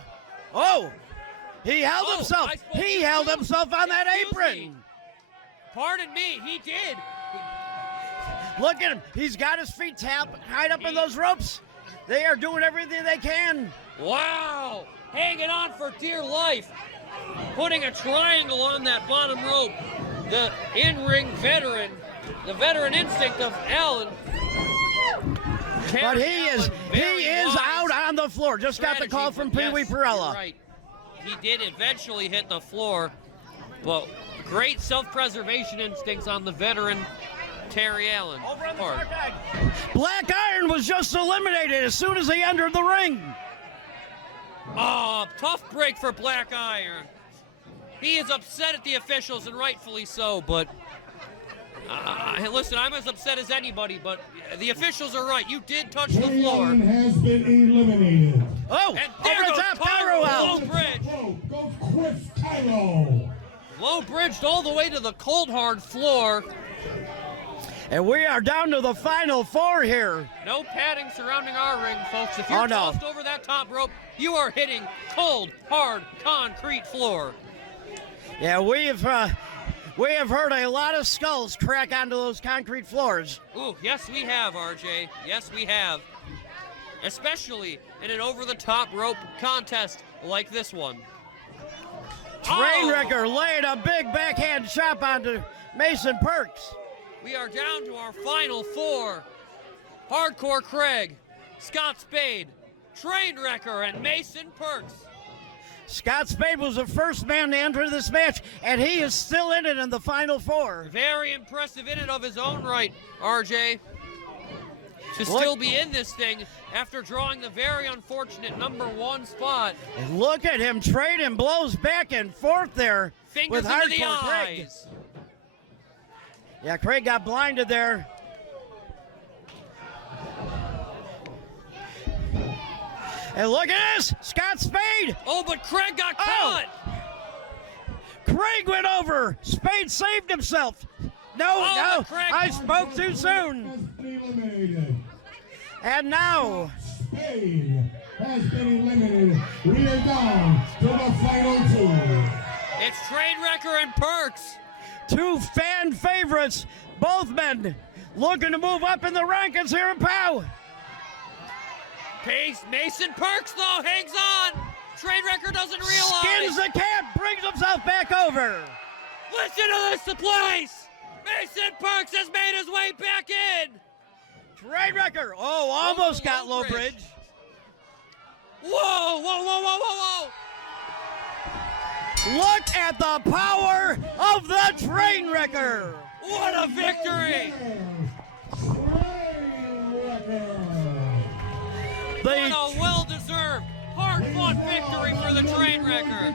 Oh, he held Oh, himself. I spoke He too held soon. himself on that Excuse apron. me. Pardon me, he did. Look at him. He's got his feet tied up in those ropes. They are doing everything they can. Wow, hanging on for dear life. Putting a triangle on that bottom rope. The in-ring veteran, the veteran instinct of Allen. But he is wise out on the floor. Just got the call from Pee Wee Yes, Perella. you're right. He did eventually hit the floor, but great self-preservation instincts on the veteran Terry Allen part. Black Iron was just eliminated as soon as he entered the ring. Oh, tough break for Black Iron. He is upset at the officials, and rightfully so, but listen, I'm as upset as anybody, but the officials are right. You did touch the Terry floor. Allen has been eliminated. Oh, And there over the goes top, Cairo, Cairo low out. bridge. Oh, goes Chris Cairo. Low bridged all the way to the cold hard floor. And we are down to the final four here. No padding surrounding our ring, folks. If you're Oh, no. tossed over that top rope, you are hitting cold, hard concrete floor. Yeah, we have heard a lot of skulls crack onto those concrete floors. Ooh, yes we have, RJ. Yes we have. Especially in an over-the-top rope contest like this one. Trainwrecker laid a big backhand chop onto Mason Percs. We are down to our final four. Hardcore Craig, Scott Spade, Trainwrecker, and Mason Percs. Scott Spade was the first man to enter this match, and he is still in it in the final four. Very impressive in and of his own right, RJ. To still be in this thing after drawing the very unfortunate #1 spot. And look at him trading blows back and forth there Fingers with into the Hardcore Craig. eyes. Yeah, Craig got blinded there. And look at this, Scott Spade. Oh, but Craig got caught. Craig went over. Spade saved himself. No, Craig. I spoke too soon. Has been eliminated. And now, Spade has been eliminated. We are down to the final two. It's Trainwrecker and Percs. two fan favorites, both men looking to move up in the rankings here in POW. Mason Percs, though, hangs on. Trainwrecker doesn't realize. Skins the cat, brings himself back over. Listen to this, the place. Mason Percs has made his way back in. Trainwrecker, almost got low bridge. Whoa, whoa, whoa, whoa, whoa, whoa. Look at the power of the Trainwrecker. What a victory. What a well-deserved, hard-fought victory for the Trainwrecker.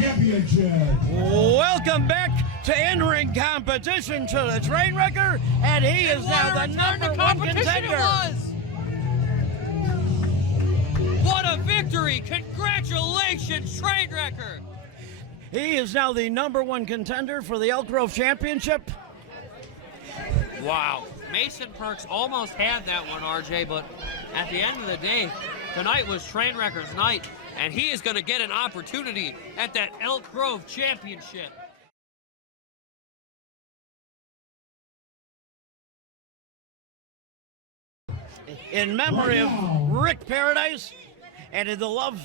Championship. Welcome back to in-ring competition to the Trainwrecker, and he is now the #1 contender. What victory. Congratulations, Trainwrecker. He is now the #1 contender for the Elk Grove Championship. Wow. Mason Percs almost had that one, RJ, but at the end of the day, tonight was Trainwrecker's night, and he is going to get an opportunity at that Elk Grove Championship. In memory of Rick Paradise and in the love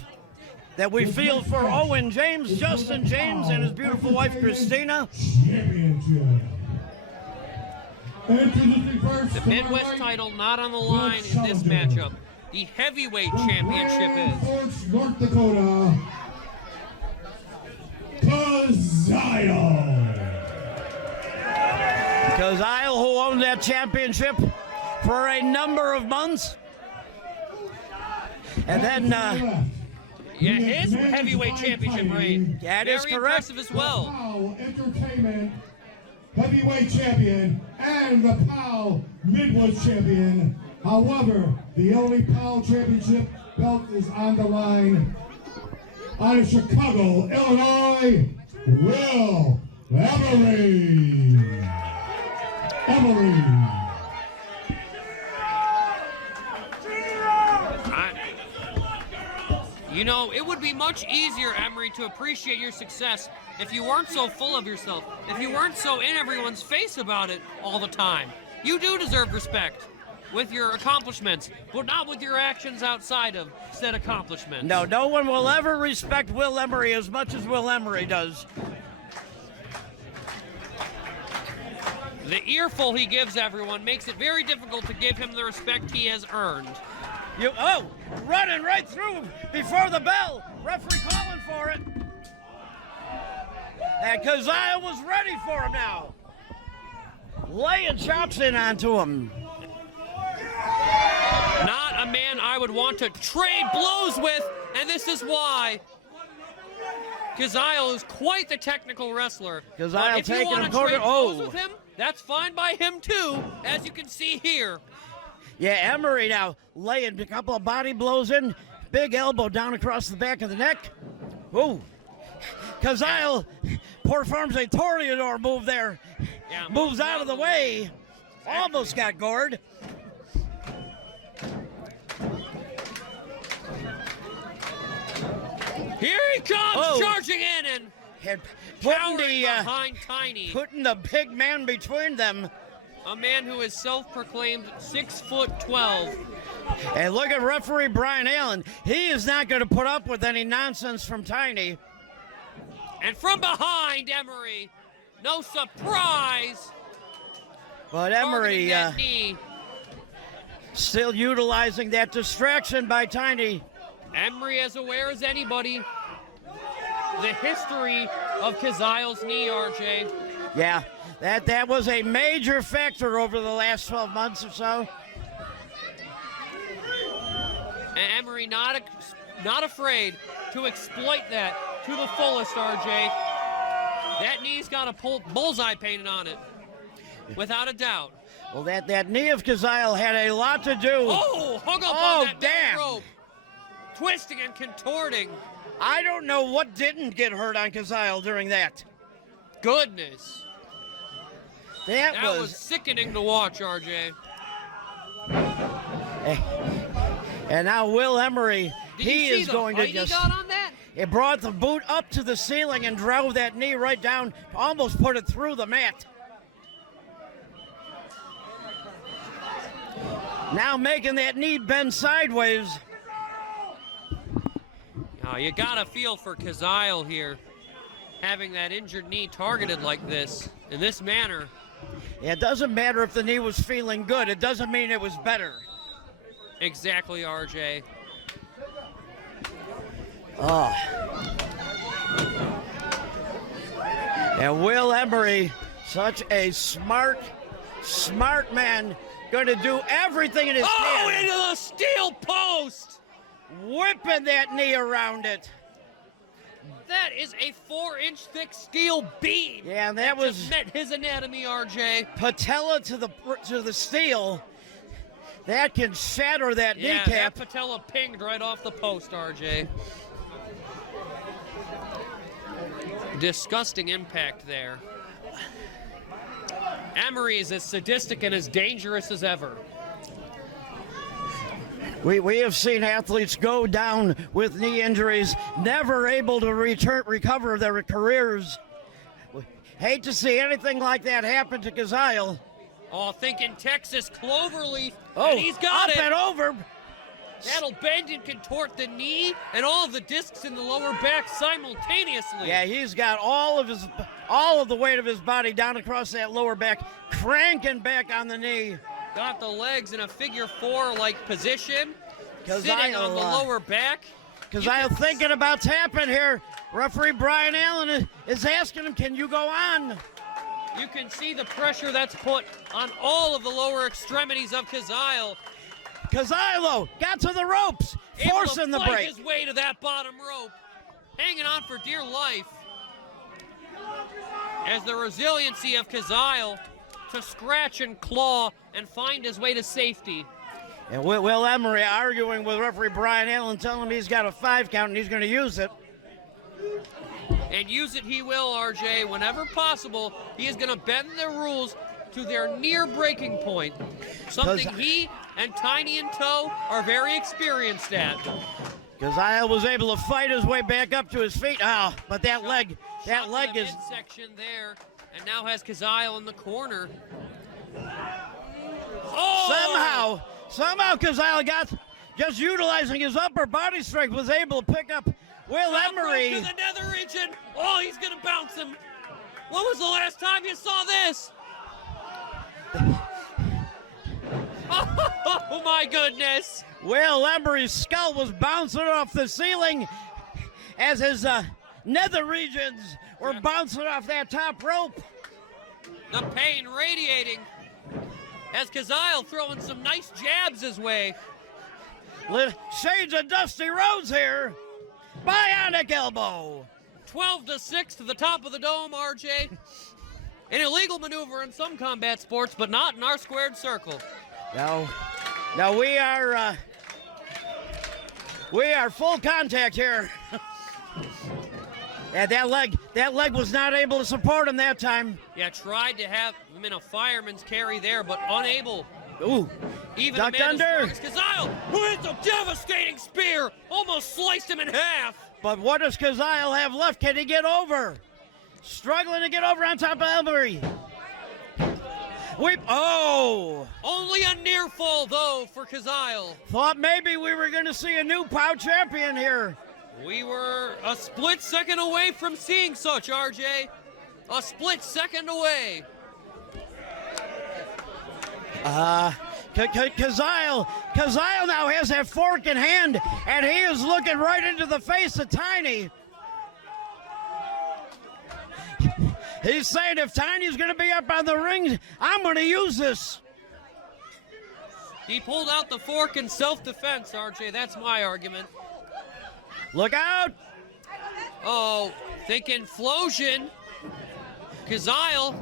that we feel for Owen James, Justin James, and his beautiful wife Christina. The Midwest title not on the line in this matchup. The heavyweight championship is North Dakota, Kyle, who owned that championship for a number of months. And then, yeah, his heavyweight championship reign. That is very correct. impressive as well. POWW Entertainment heavyweight champion and the POWW Midwest champion. However, the only POWW championship belt is on the line. Out of Chicago, Illinois, Will Emery. You know, it would be much easier, Emery, to appreciate your success if you weren't so full of yourself, if you weren't so in everyone's face about it all the time. You do deserve respect with your accomplishments, but not with your actions outside of said accomplishments. no, no one will ever respect Will Emery as much as Will Emery does. The earful he gives everyone makes it very difficult to give him the respect he has earned. Running right through before the bell. Referee calling for it. And Kazaya was ready for him now. Laying chops in onto him. Not a man I would want to trade blows with, and this is why. Kazile is quite the technical wrestler. Kazile if you taking want him to quarter. trade blows with him, that's fine by him too, as you can see here. Yeah, Emery now laying a couple of body blows in. Big elbow down across the back of the neck. Ooh. Kazile performs a Toreador move there. Yeah, moves out of the way. Almost got gored. Here he comes, charging in and cowering behind Tiny. Putting the big man between them. A man who is self-proclaimed 6'12". And look at referee Brian Allen. He is not going to put up with any nonsense from Tiny. And from behind, Emery. No surprise. But Emery still utilizing that distraction by Tiny. Emery as aware as anybody. The history of Kazile's knee, RJ. Yeah, that was a major factor over the last 12 months or so. And Emery not afraid to exploit that to the fullest, RJ. That knee's got a bullseye painted on it, without a doubt. Well, that knee of Kazile had a lot to do. Oh, hung up on that back rope. Twisting and contorting. I don't know what didn't get hurt on Kazile during that. Goodness. That was sickening to watch, RJ. And now Will Emery, he is going to just... got on that? It brought the boot up to the ceiling and drove that knee right down, almost put it through the mat. Now making that knee bend sideways. Oh, you got to feel for Kazile here, having that injured knee targeted like this, in this manner. It doesn't matter if the knee was feeling good. It doesn't mean it was better. Exactly, RJ. Oh. And Will Emery, such a smart man, going to do everything in his can. Into the steel post! Whipping that knee around it. That is a 4-inch thick steel beam. Yeah, that was just met his anatomy, RJ. Patella to the steel. That can shatter that Yeah, kneecap. that patella pinged right off the post, RJ. Disgusting impact there. Emery is as sadistic and as dangerous as ever. We have seen athletes go down with knee injuries, never able to recover their careers. Hate to see anything like that happen to Kazile. Oh, thinking Texas Cloverleaf, Oh, and he's got up it. and over. That'll bend and contort the knee and all of the discs in the lower back simultaneously. Yeah, he's got all of the weight of his body down across that lower back, cranking back on the knee. Got the legs in a figure 4-like position, sitting Kazile, on the lower back. Kazile thinking about tapping here. Referee Brian Allen is asking him, can you go on? You can see the pressure that's put on all of the lower extremities of Kazile. Kazile got to the ropes, forcing the break. His way to that bottom rope, hanging on for dear life. As the resiliency of Kazile to scratch and claw and find his way to safety. And Will Emery arguing with referee Brian Allen, telling him he's got a 5 count and he's going to use it. And use it he will, RJ. Whenever possible, he is going to bend the rules to their near breaking point. Something he and Tiny in tow are very experienced at. Kazile was able to fight his way back up to his feet. Oh, but that leg is... midsection there, and now has Kazile in the corner. Oh! Somehow Kazile got, just utilizing his upper body strength, was able to pick up Will Emery. To the nether region. Oh, he's going to bounce him. When was the last time you saw this? Oh my goodness. Will Emery's skull was bouncing off the ceiling as his nether regions were bouncing off that top rope. The pain radiating as Kazile throwing some nice jabs his way. Shades of Dusty Rhodes here. Bionic elbow. 12-6 to the top of the dome, RJ. An illegal maneuver in some combat sports, but not in our squared circle. Now we are full contact here. And that leg was not able to support him that time. Yeah, tried to have him in a fireman's carry there, but unable. Ooh, even ducked under. Kazile, who hits a devastating spear, almost sliced him in half. But what does Kazile have left? Can he get over? Struggling to get over on top of Emery. Only a near fall, though, for Kazile. Thought maybe we were going to see a new POW champion here. We were a split second away from seeing such, RJ. A split second away. Kazile now has that fork in hand, and he is looking right into the face of Tiny. He's saying if Tiny's going to be up on the ring, I'm going to use this. He pulled out the fork in self-defense, RJ. That's my argument. Look out. Oh, thinking Flosion. Kazile.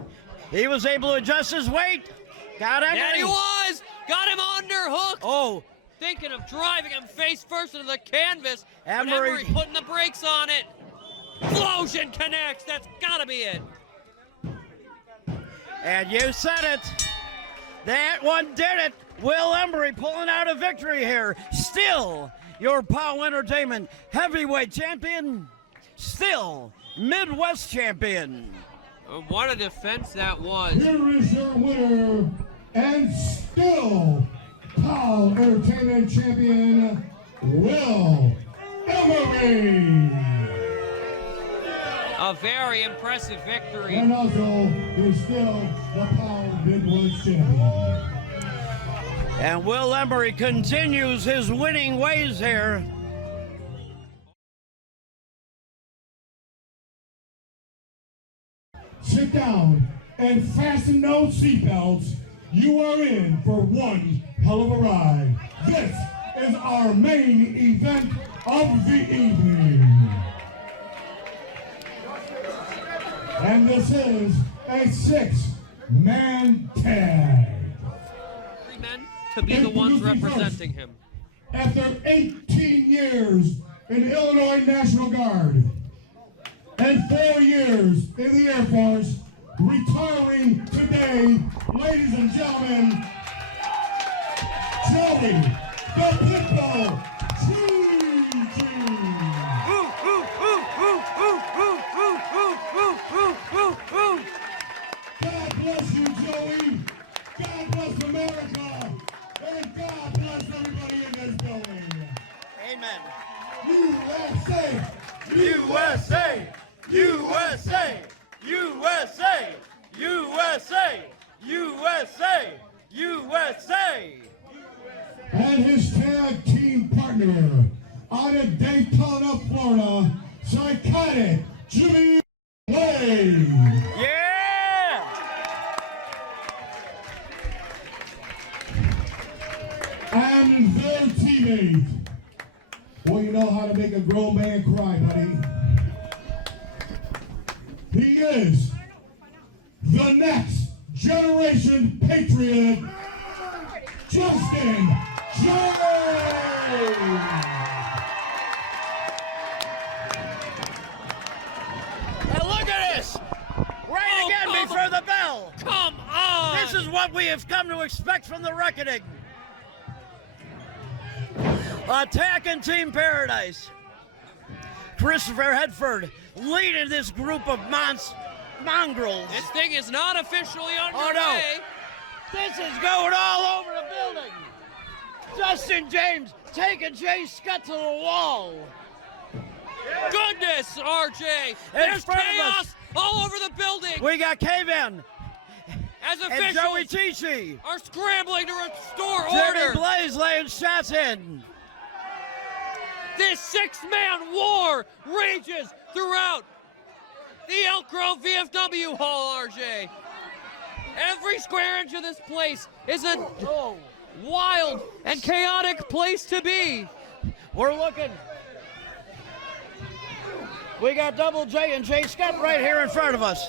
He was able to adjust his weight. Got Emery. That he was. Got him underhooked. Oh. Thinking of driving him face first into the canvas. Emery. But Emery putting the brakes on it. Flosion connects. That's got to be it. And you said it. That one did it. Will Emery pulling out a victory here. Still your POWW Entertainment heavyweight champion. Still Midwest champion. What a defense that was. Here is your winner and still POWW Entertainment champion, Will Emery. A very impressive victory. And also, he's still the POWW Midwest champion. And Will Emery continues his winning ways here. Sit down and fasten those seatbelts. You are in for one hell of a ride. This is our main event of the evening. And this is a 6-man tag. 3 men. to be the ones representing him. After 18 years in the Illinois National Guard and 4 years in the Air Force, retiring today, ladies and gentlemen, Joey the Pitbull God bless you, Joey. God bless America. And God bless everybody in this building. Amen. USA! USA! USA! USA! USA! USA! USA! And his tag team partner out of Daytona, Florida, Psychotic Jimmy Blaze. Yeah! And their teammate. Well, you know how to make a grown man cry, buddy. He is the next generation patriot, Justin Jones. And look at this! Right again before the bell! Come on! This is what we have come to expect from the reckoning. Attacking Team Paradise. Christopher Hedford leading this group of mongrels. This thing is not officially underway. Oh no! This is going all over the building. Justin James taking Jay Scott to the wall. Goodness, RJ! There's chaos all over the building. We got K-Man As and officials Joey Tichy. are scrambling to restore Jimmy order. Blaze laying shots in. This six-man war rages throughout the Elk Grove VFW Hall, RJ. Every square inch of this place is a wild and chaotic place to be. We're looking. We got Double J and Jay Scott right here in front of us.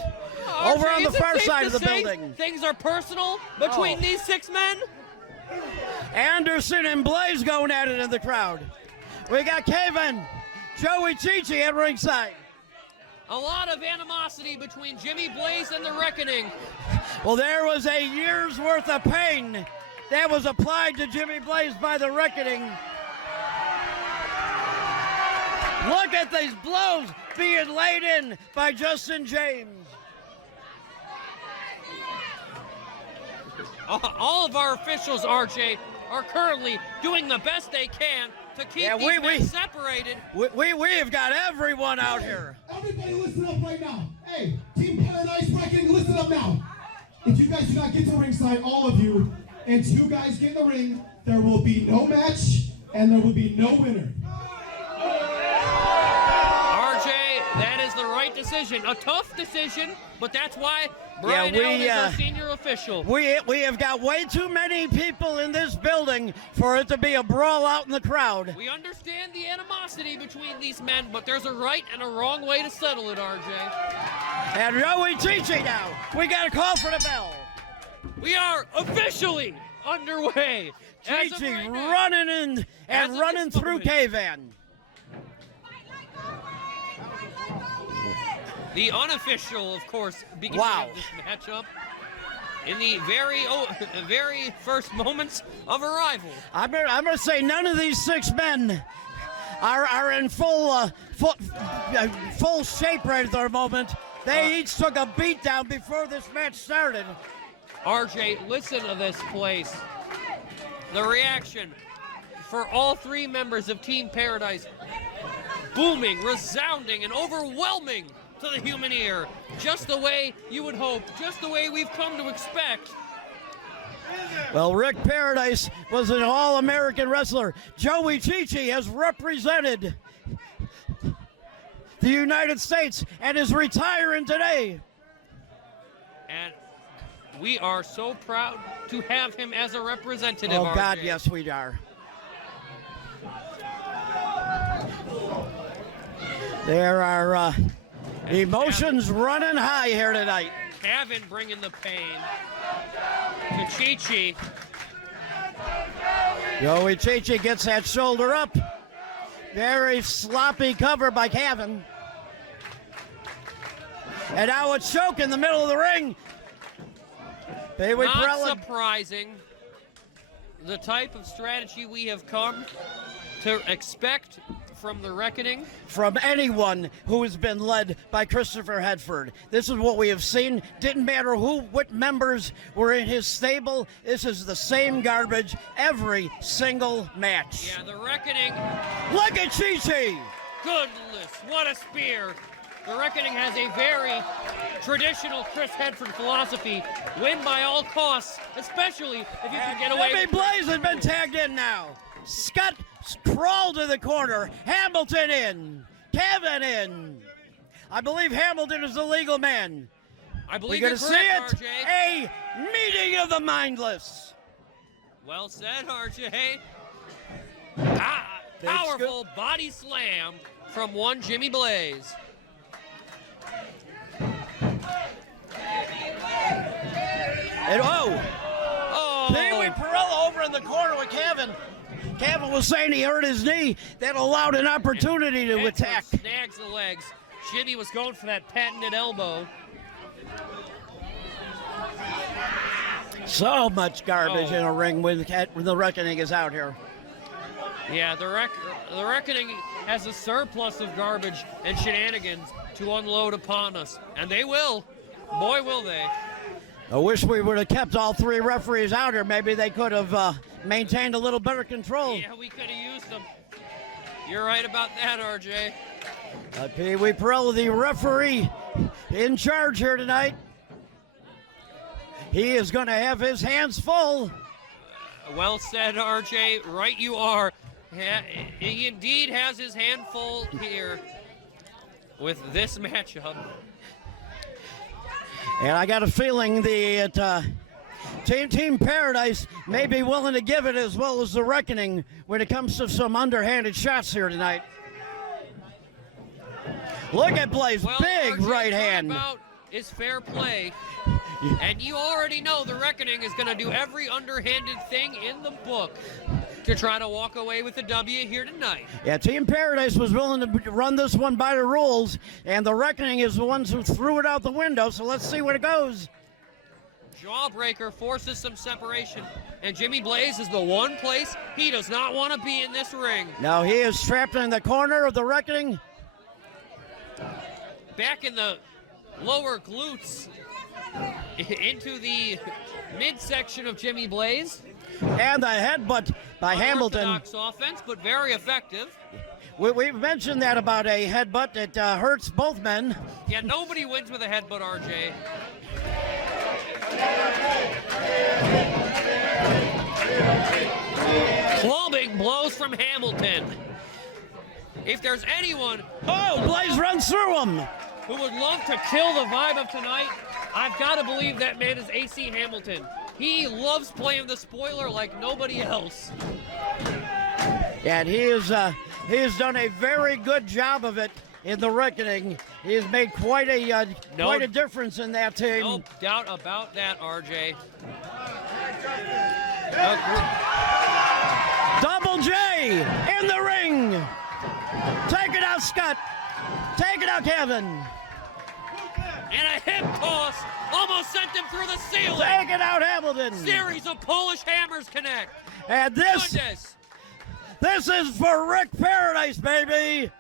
Over RJ, on the is it far safe side to of the say building. Things are personal between these six men. Anderson and Blaze going at it in the crowd. We got Kevin, Joey Tichy at ringside. A lot of animosity between Jimmy Blaze and the Reckoning. Well, there was a year's worth of pain that was applied to Jimmy Blaze by the Reckoning. Look at these blows being laid in by Justin James. All of our officials, RJ, are currently doing the best they can to keep these men separated. We have got everyone out here. Everybody listen up right now. Hey, Team Paradise Reckoning, listen up now. If you guys do not get to ringside, all of you, and two guys get in the ring, there will be no match and there will be no winner. RJ, that is the right decision. A tough decision, but that's why Brian Allen is our senior official. We have got way too many people in this building for it to be a brawl out in the crowd. We understand the animosity between these men, but there's a right and a wrong way to settle it, RJ. And Joey Tichy now. We got a call for the bell. We are officially underway. Tichy running in and running through K-Van. The unofficial, of course, beginning of this matchup in the very first moments of arrival. I'm gonna say none of these six men are in full shape right at the moment. They each took a beat down before this match started. RJ, listen to this place. The reaction for all three members of Team Paradise, booming, resounding, and overwhelming to the human ear, just the way you would hope, just the way we've come to expect. Well, Rick Paradise was an All-American wrestler. Joey Tichy has represented the United States and is retiring today. And we are so proud to have him as a representative. Oh, God, RJ. yes, we are. There are emotions running high here tonight. Kevin bringing the pain to Chi-Chi. Joey Chichi gets that shoulder up. Very sloppy cover by Kevin. And now it's choke in the middle of the ring. Not surprising. The type of strategy we have come to expect from the Reckoning. From anyone who has been led by Christopher Hedford. This is what we have seen. Didn't matter what members were in his stable. This is the same garbage every single match. Yeah, the Reckoning. Look at Chi-Chi. Goodness, what a spear. The Reckoning has a very traditional Chris Hedford philosophy. Win by all costs, especially if you can get away Jimmy with Blaze has been tagged in now. Scott crawled to the corner. Hamilton in. Kevin in. I believe Hamilton is the legal man. I believe We're you're going to see correct, it. RJ. A meeting of the mindless. Well said, RJ. Big Powerful body slam from one Jimmy Blaze. And Pee Wee Oh, Perella over in the corner with Kevin. Kevin was saying he hurt his knee. That allowed an opportunity to Hedford attack. snags the legs. Jimmy was going for that patented elbow. So much garbage in a ring when the Reckoning is out here. Yeah, the Reckoning has a surplus of garbage and shenanigans to unload upon us. And they will. Boy, will they. I wish we would have kept all three referees out here. Maybe they could have maintained a little better control. Yeah, we could have used them. You're right about that, RJ. Pee Wee Perella, the referee, in charge here tonight. He is going to have his hands full. Well said, RJ. Right you are. He indeed has his hand full here with this matchup. And I got a feeling the Team Paradise may be willing to give it as well as the Reckoning when it comes to some underhanded shots here tonight. Look at Blaze, Well, big RJ, right hand. About is fair play. And you already know the Reckoning is going to do every underhanded thing in the book to try to walk away with the W here tonight. Yeah, Team Paradise was willing to run this one by the rules, and the Reckoning is the ones who threw it out the window, so let's see where it goes. Jawbreaker forces some separation, and Jimmy Blaze is the one place he does not want to be in this ring. Now he is trapped in the corner of the Reckoning. Back in the lower glutes into the midsection of Jimmy Blaze. And the headbutt by Hamilton. Unorthodox offense, but very effective. We've mentioned that about a headbutt that hurts both men. Yeah, nobody wins with a headbutt, RJ. Clubbing blows from Hamilton. If there's anyone Blaze runs through him. who would love to kill the vibe of tonight, I've got to believe that man is AC Hamilton. He loves playing the spoiler like nobody else. And he has done a very good job of it in the Reckoning. He has made quite a difference in that team. No doubt about that, RJ. Double J in the ring. Take it out, Scott. Take it out, Kevin. And a hip toss almost sent him through the ceiling. Take it out, Hamilton. Series of Polish hammers connect. And this is for Rick Paradise, baby.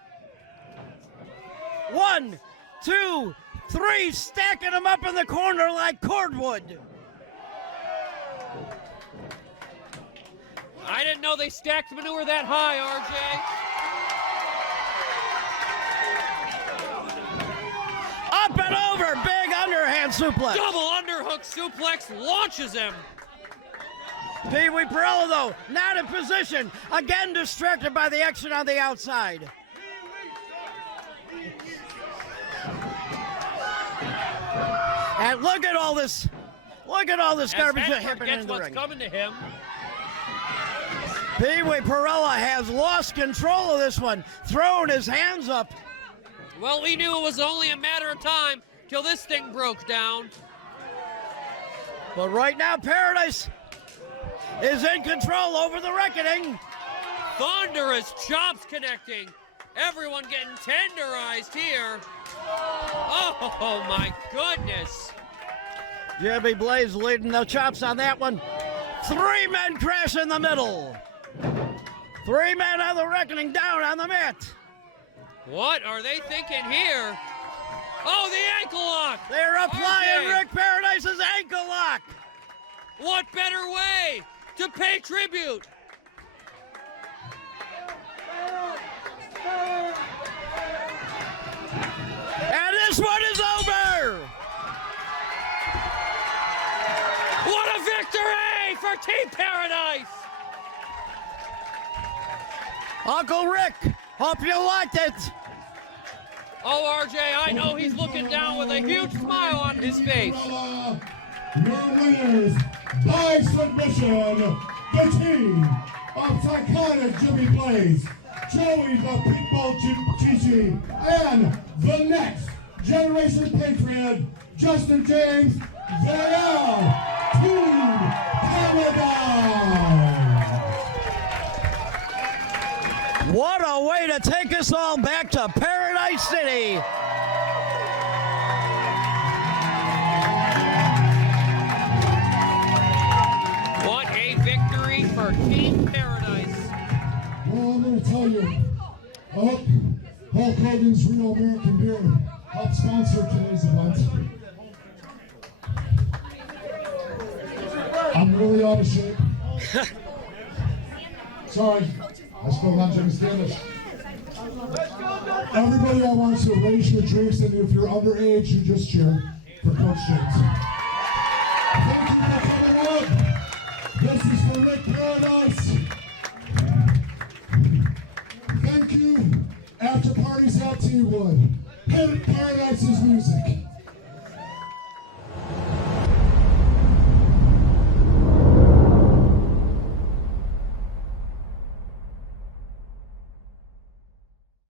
1, 2, 3, stacking them up in the corner like cordwood. I didn't know they stacked manure that high, RJ. Up and over, big underhand suplex. Double underhook suplex launches him. Pee Wee Perella, though, not in position. Again, distracted by the action on the outside. And look at all this garbage that happened in the ring. Coming to him. Pee Wee Perella has lost control of this one, throwing his hands up. Well, we knew it was only a matter of time till this thing broke down. But right now, Paradise is in control over the reckoning. Thunderous chops connecting. Everyone getting tenderized here. Oh my goodness. Jimmy Blaze leading the chops on that one. 3 men crash in the middle. 3 men on the reckoning down on the mat. What are they thinking here? Oh, the ankle lock. They're applying RJ. Rick Paradise's ankle lock. What better way to pay tribute? And this one is over. What a victory for Team Paradise! Uncle Rick, hope you liked it. Oh, RJ, I know he's looking down with a huge smile on his face. Your winners by submission, the team of Psychotic Jimmy Blaze, Joey the Pitbull Gigi, and the next generation patriot, Justin James. They are Team Paradise. What a way to take us all back to Paradise City. What a victory for Team Paradise. Well, I'm going to tell you, Hulk Hogan's Real American Beer helped sponsor today's event. I'm really out of shape. Sorry, I spilled on Jimmy Standish. Everybody, I want you to raise your drinks, and if you're underage, you just cheer for Coach James. Thank you for coming up. This is for Rick Paradise. Thank you. After parties at T-Wood. Hit Paradise's music.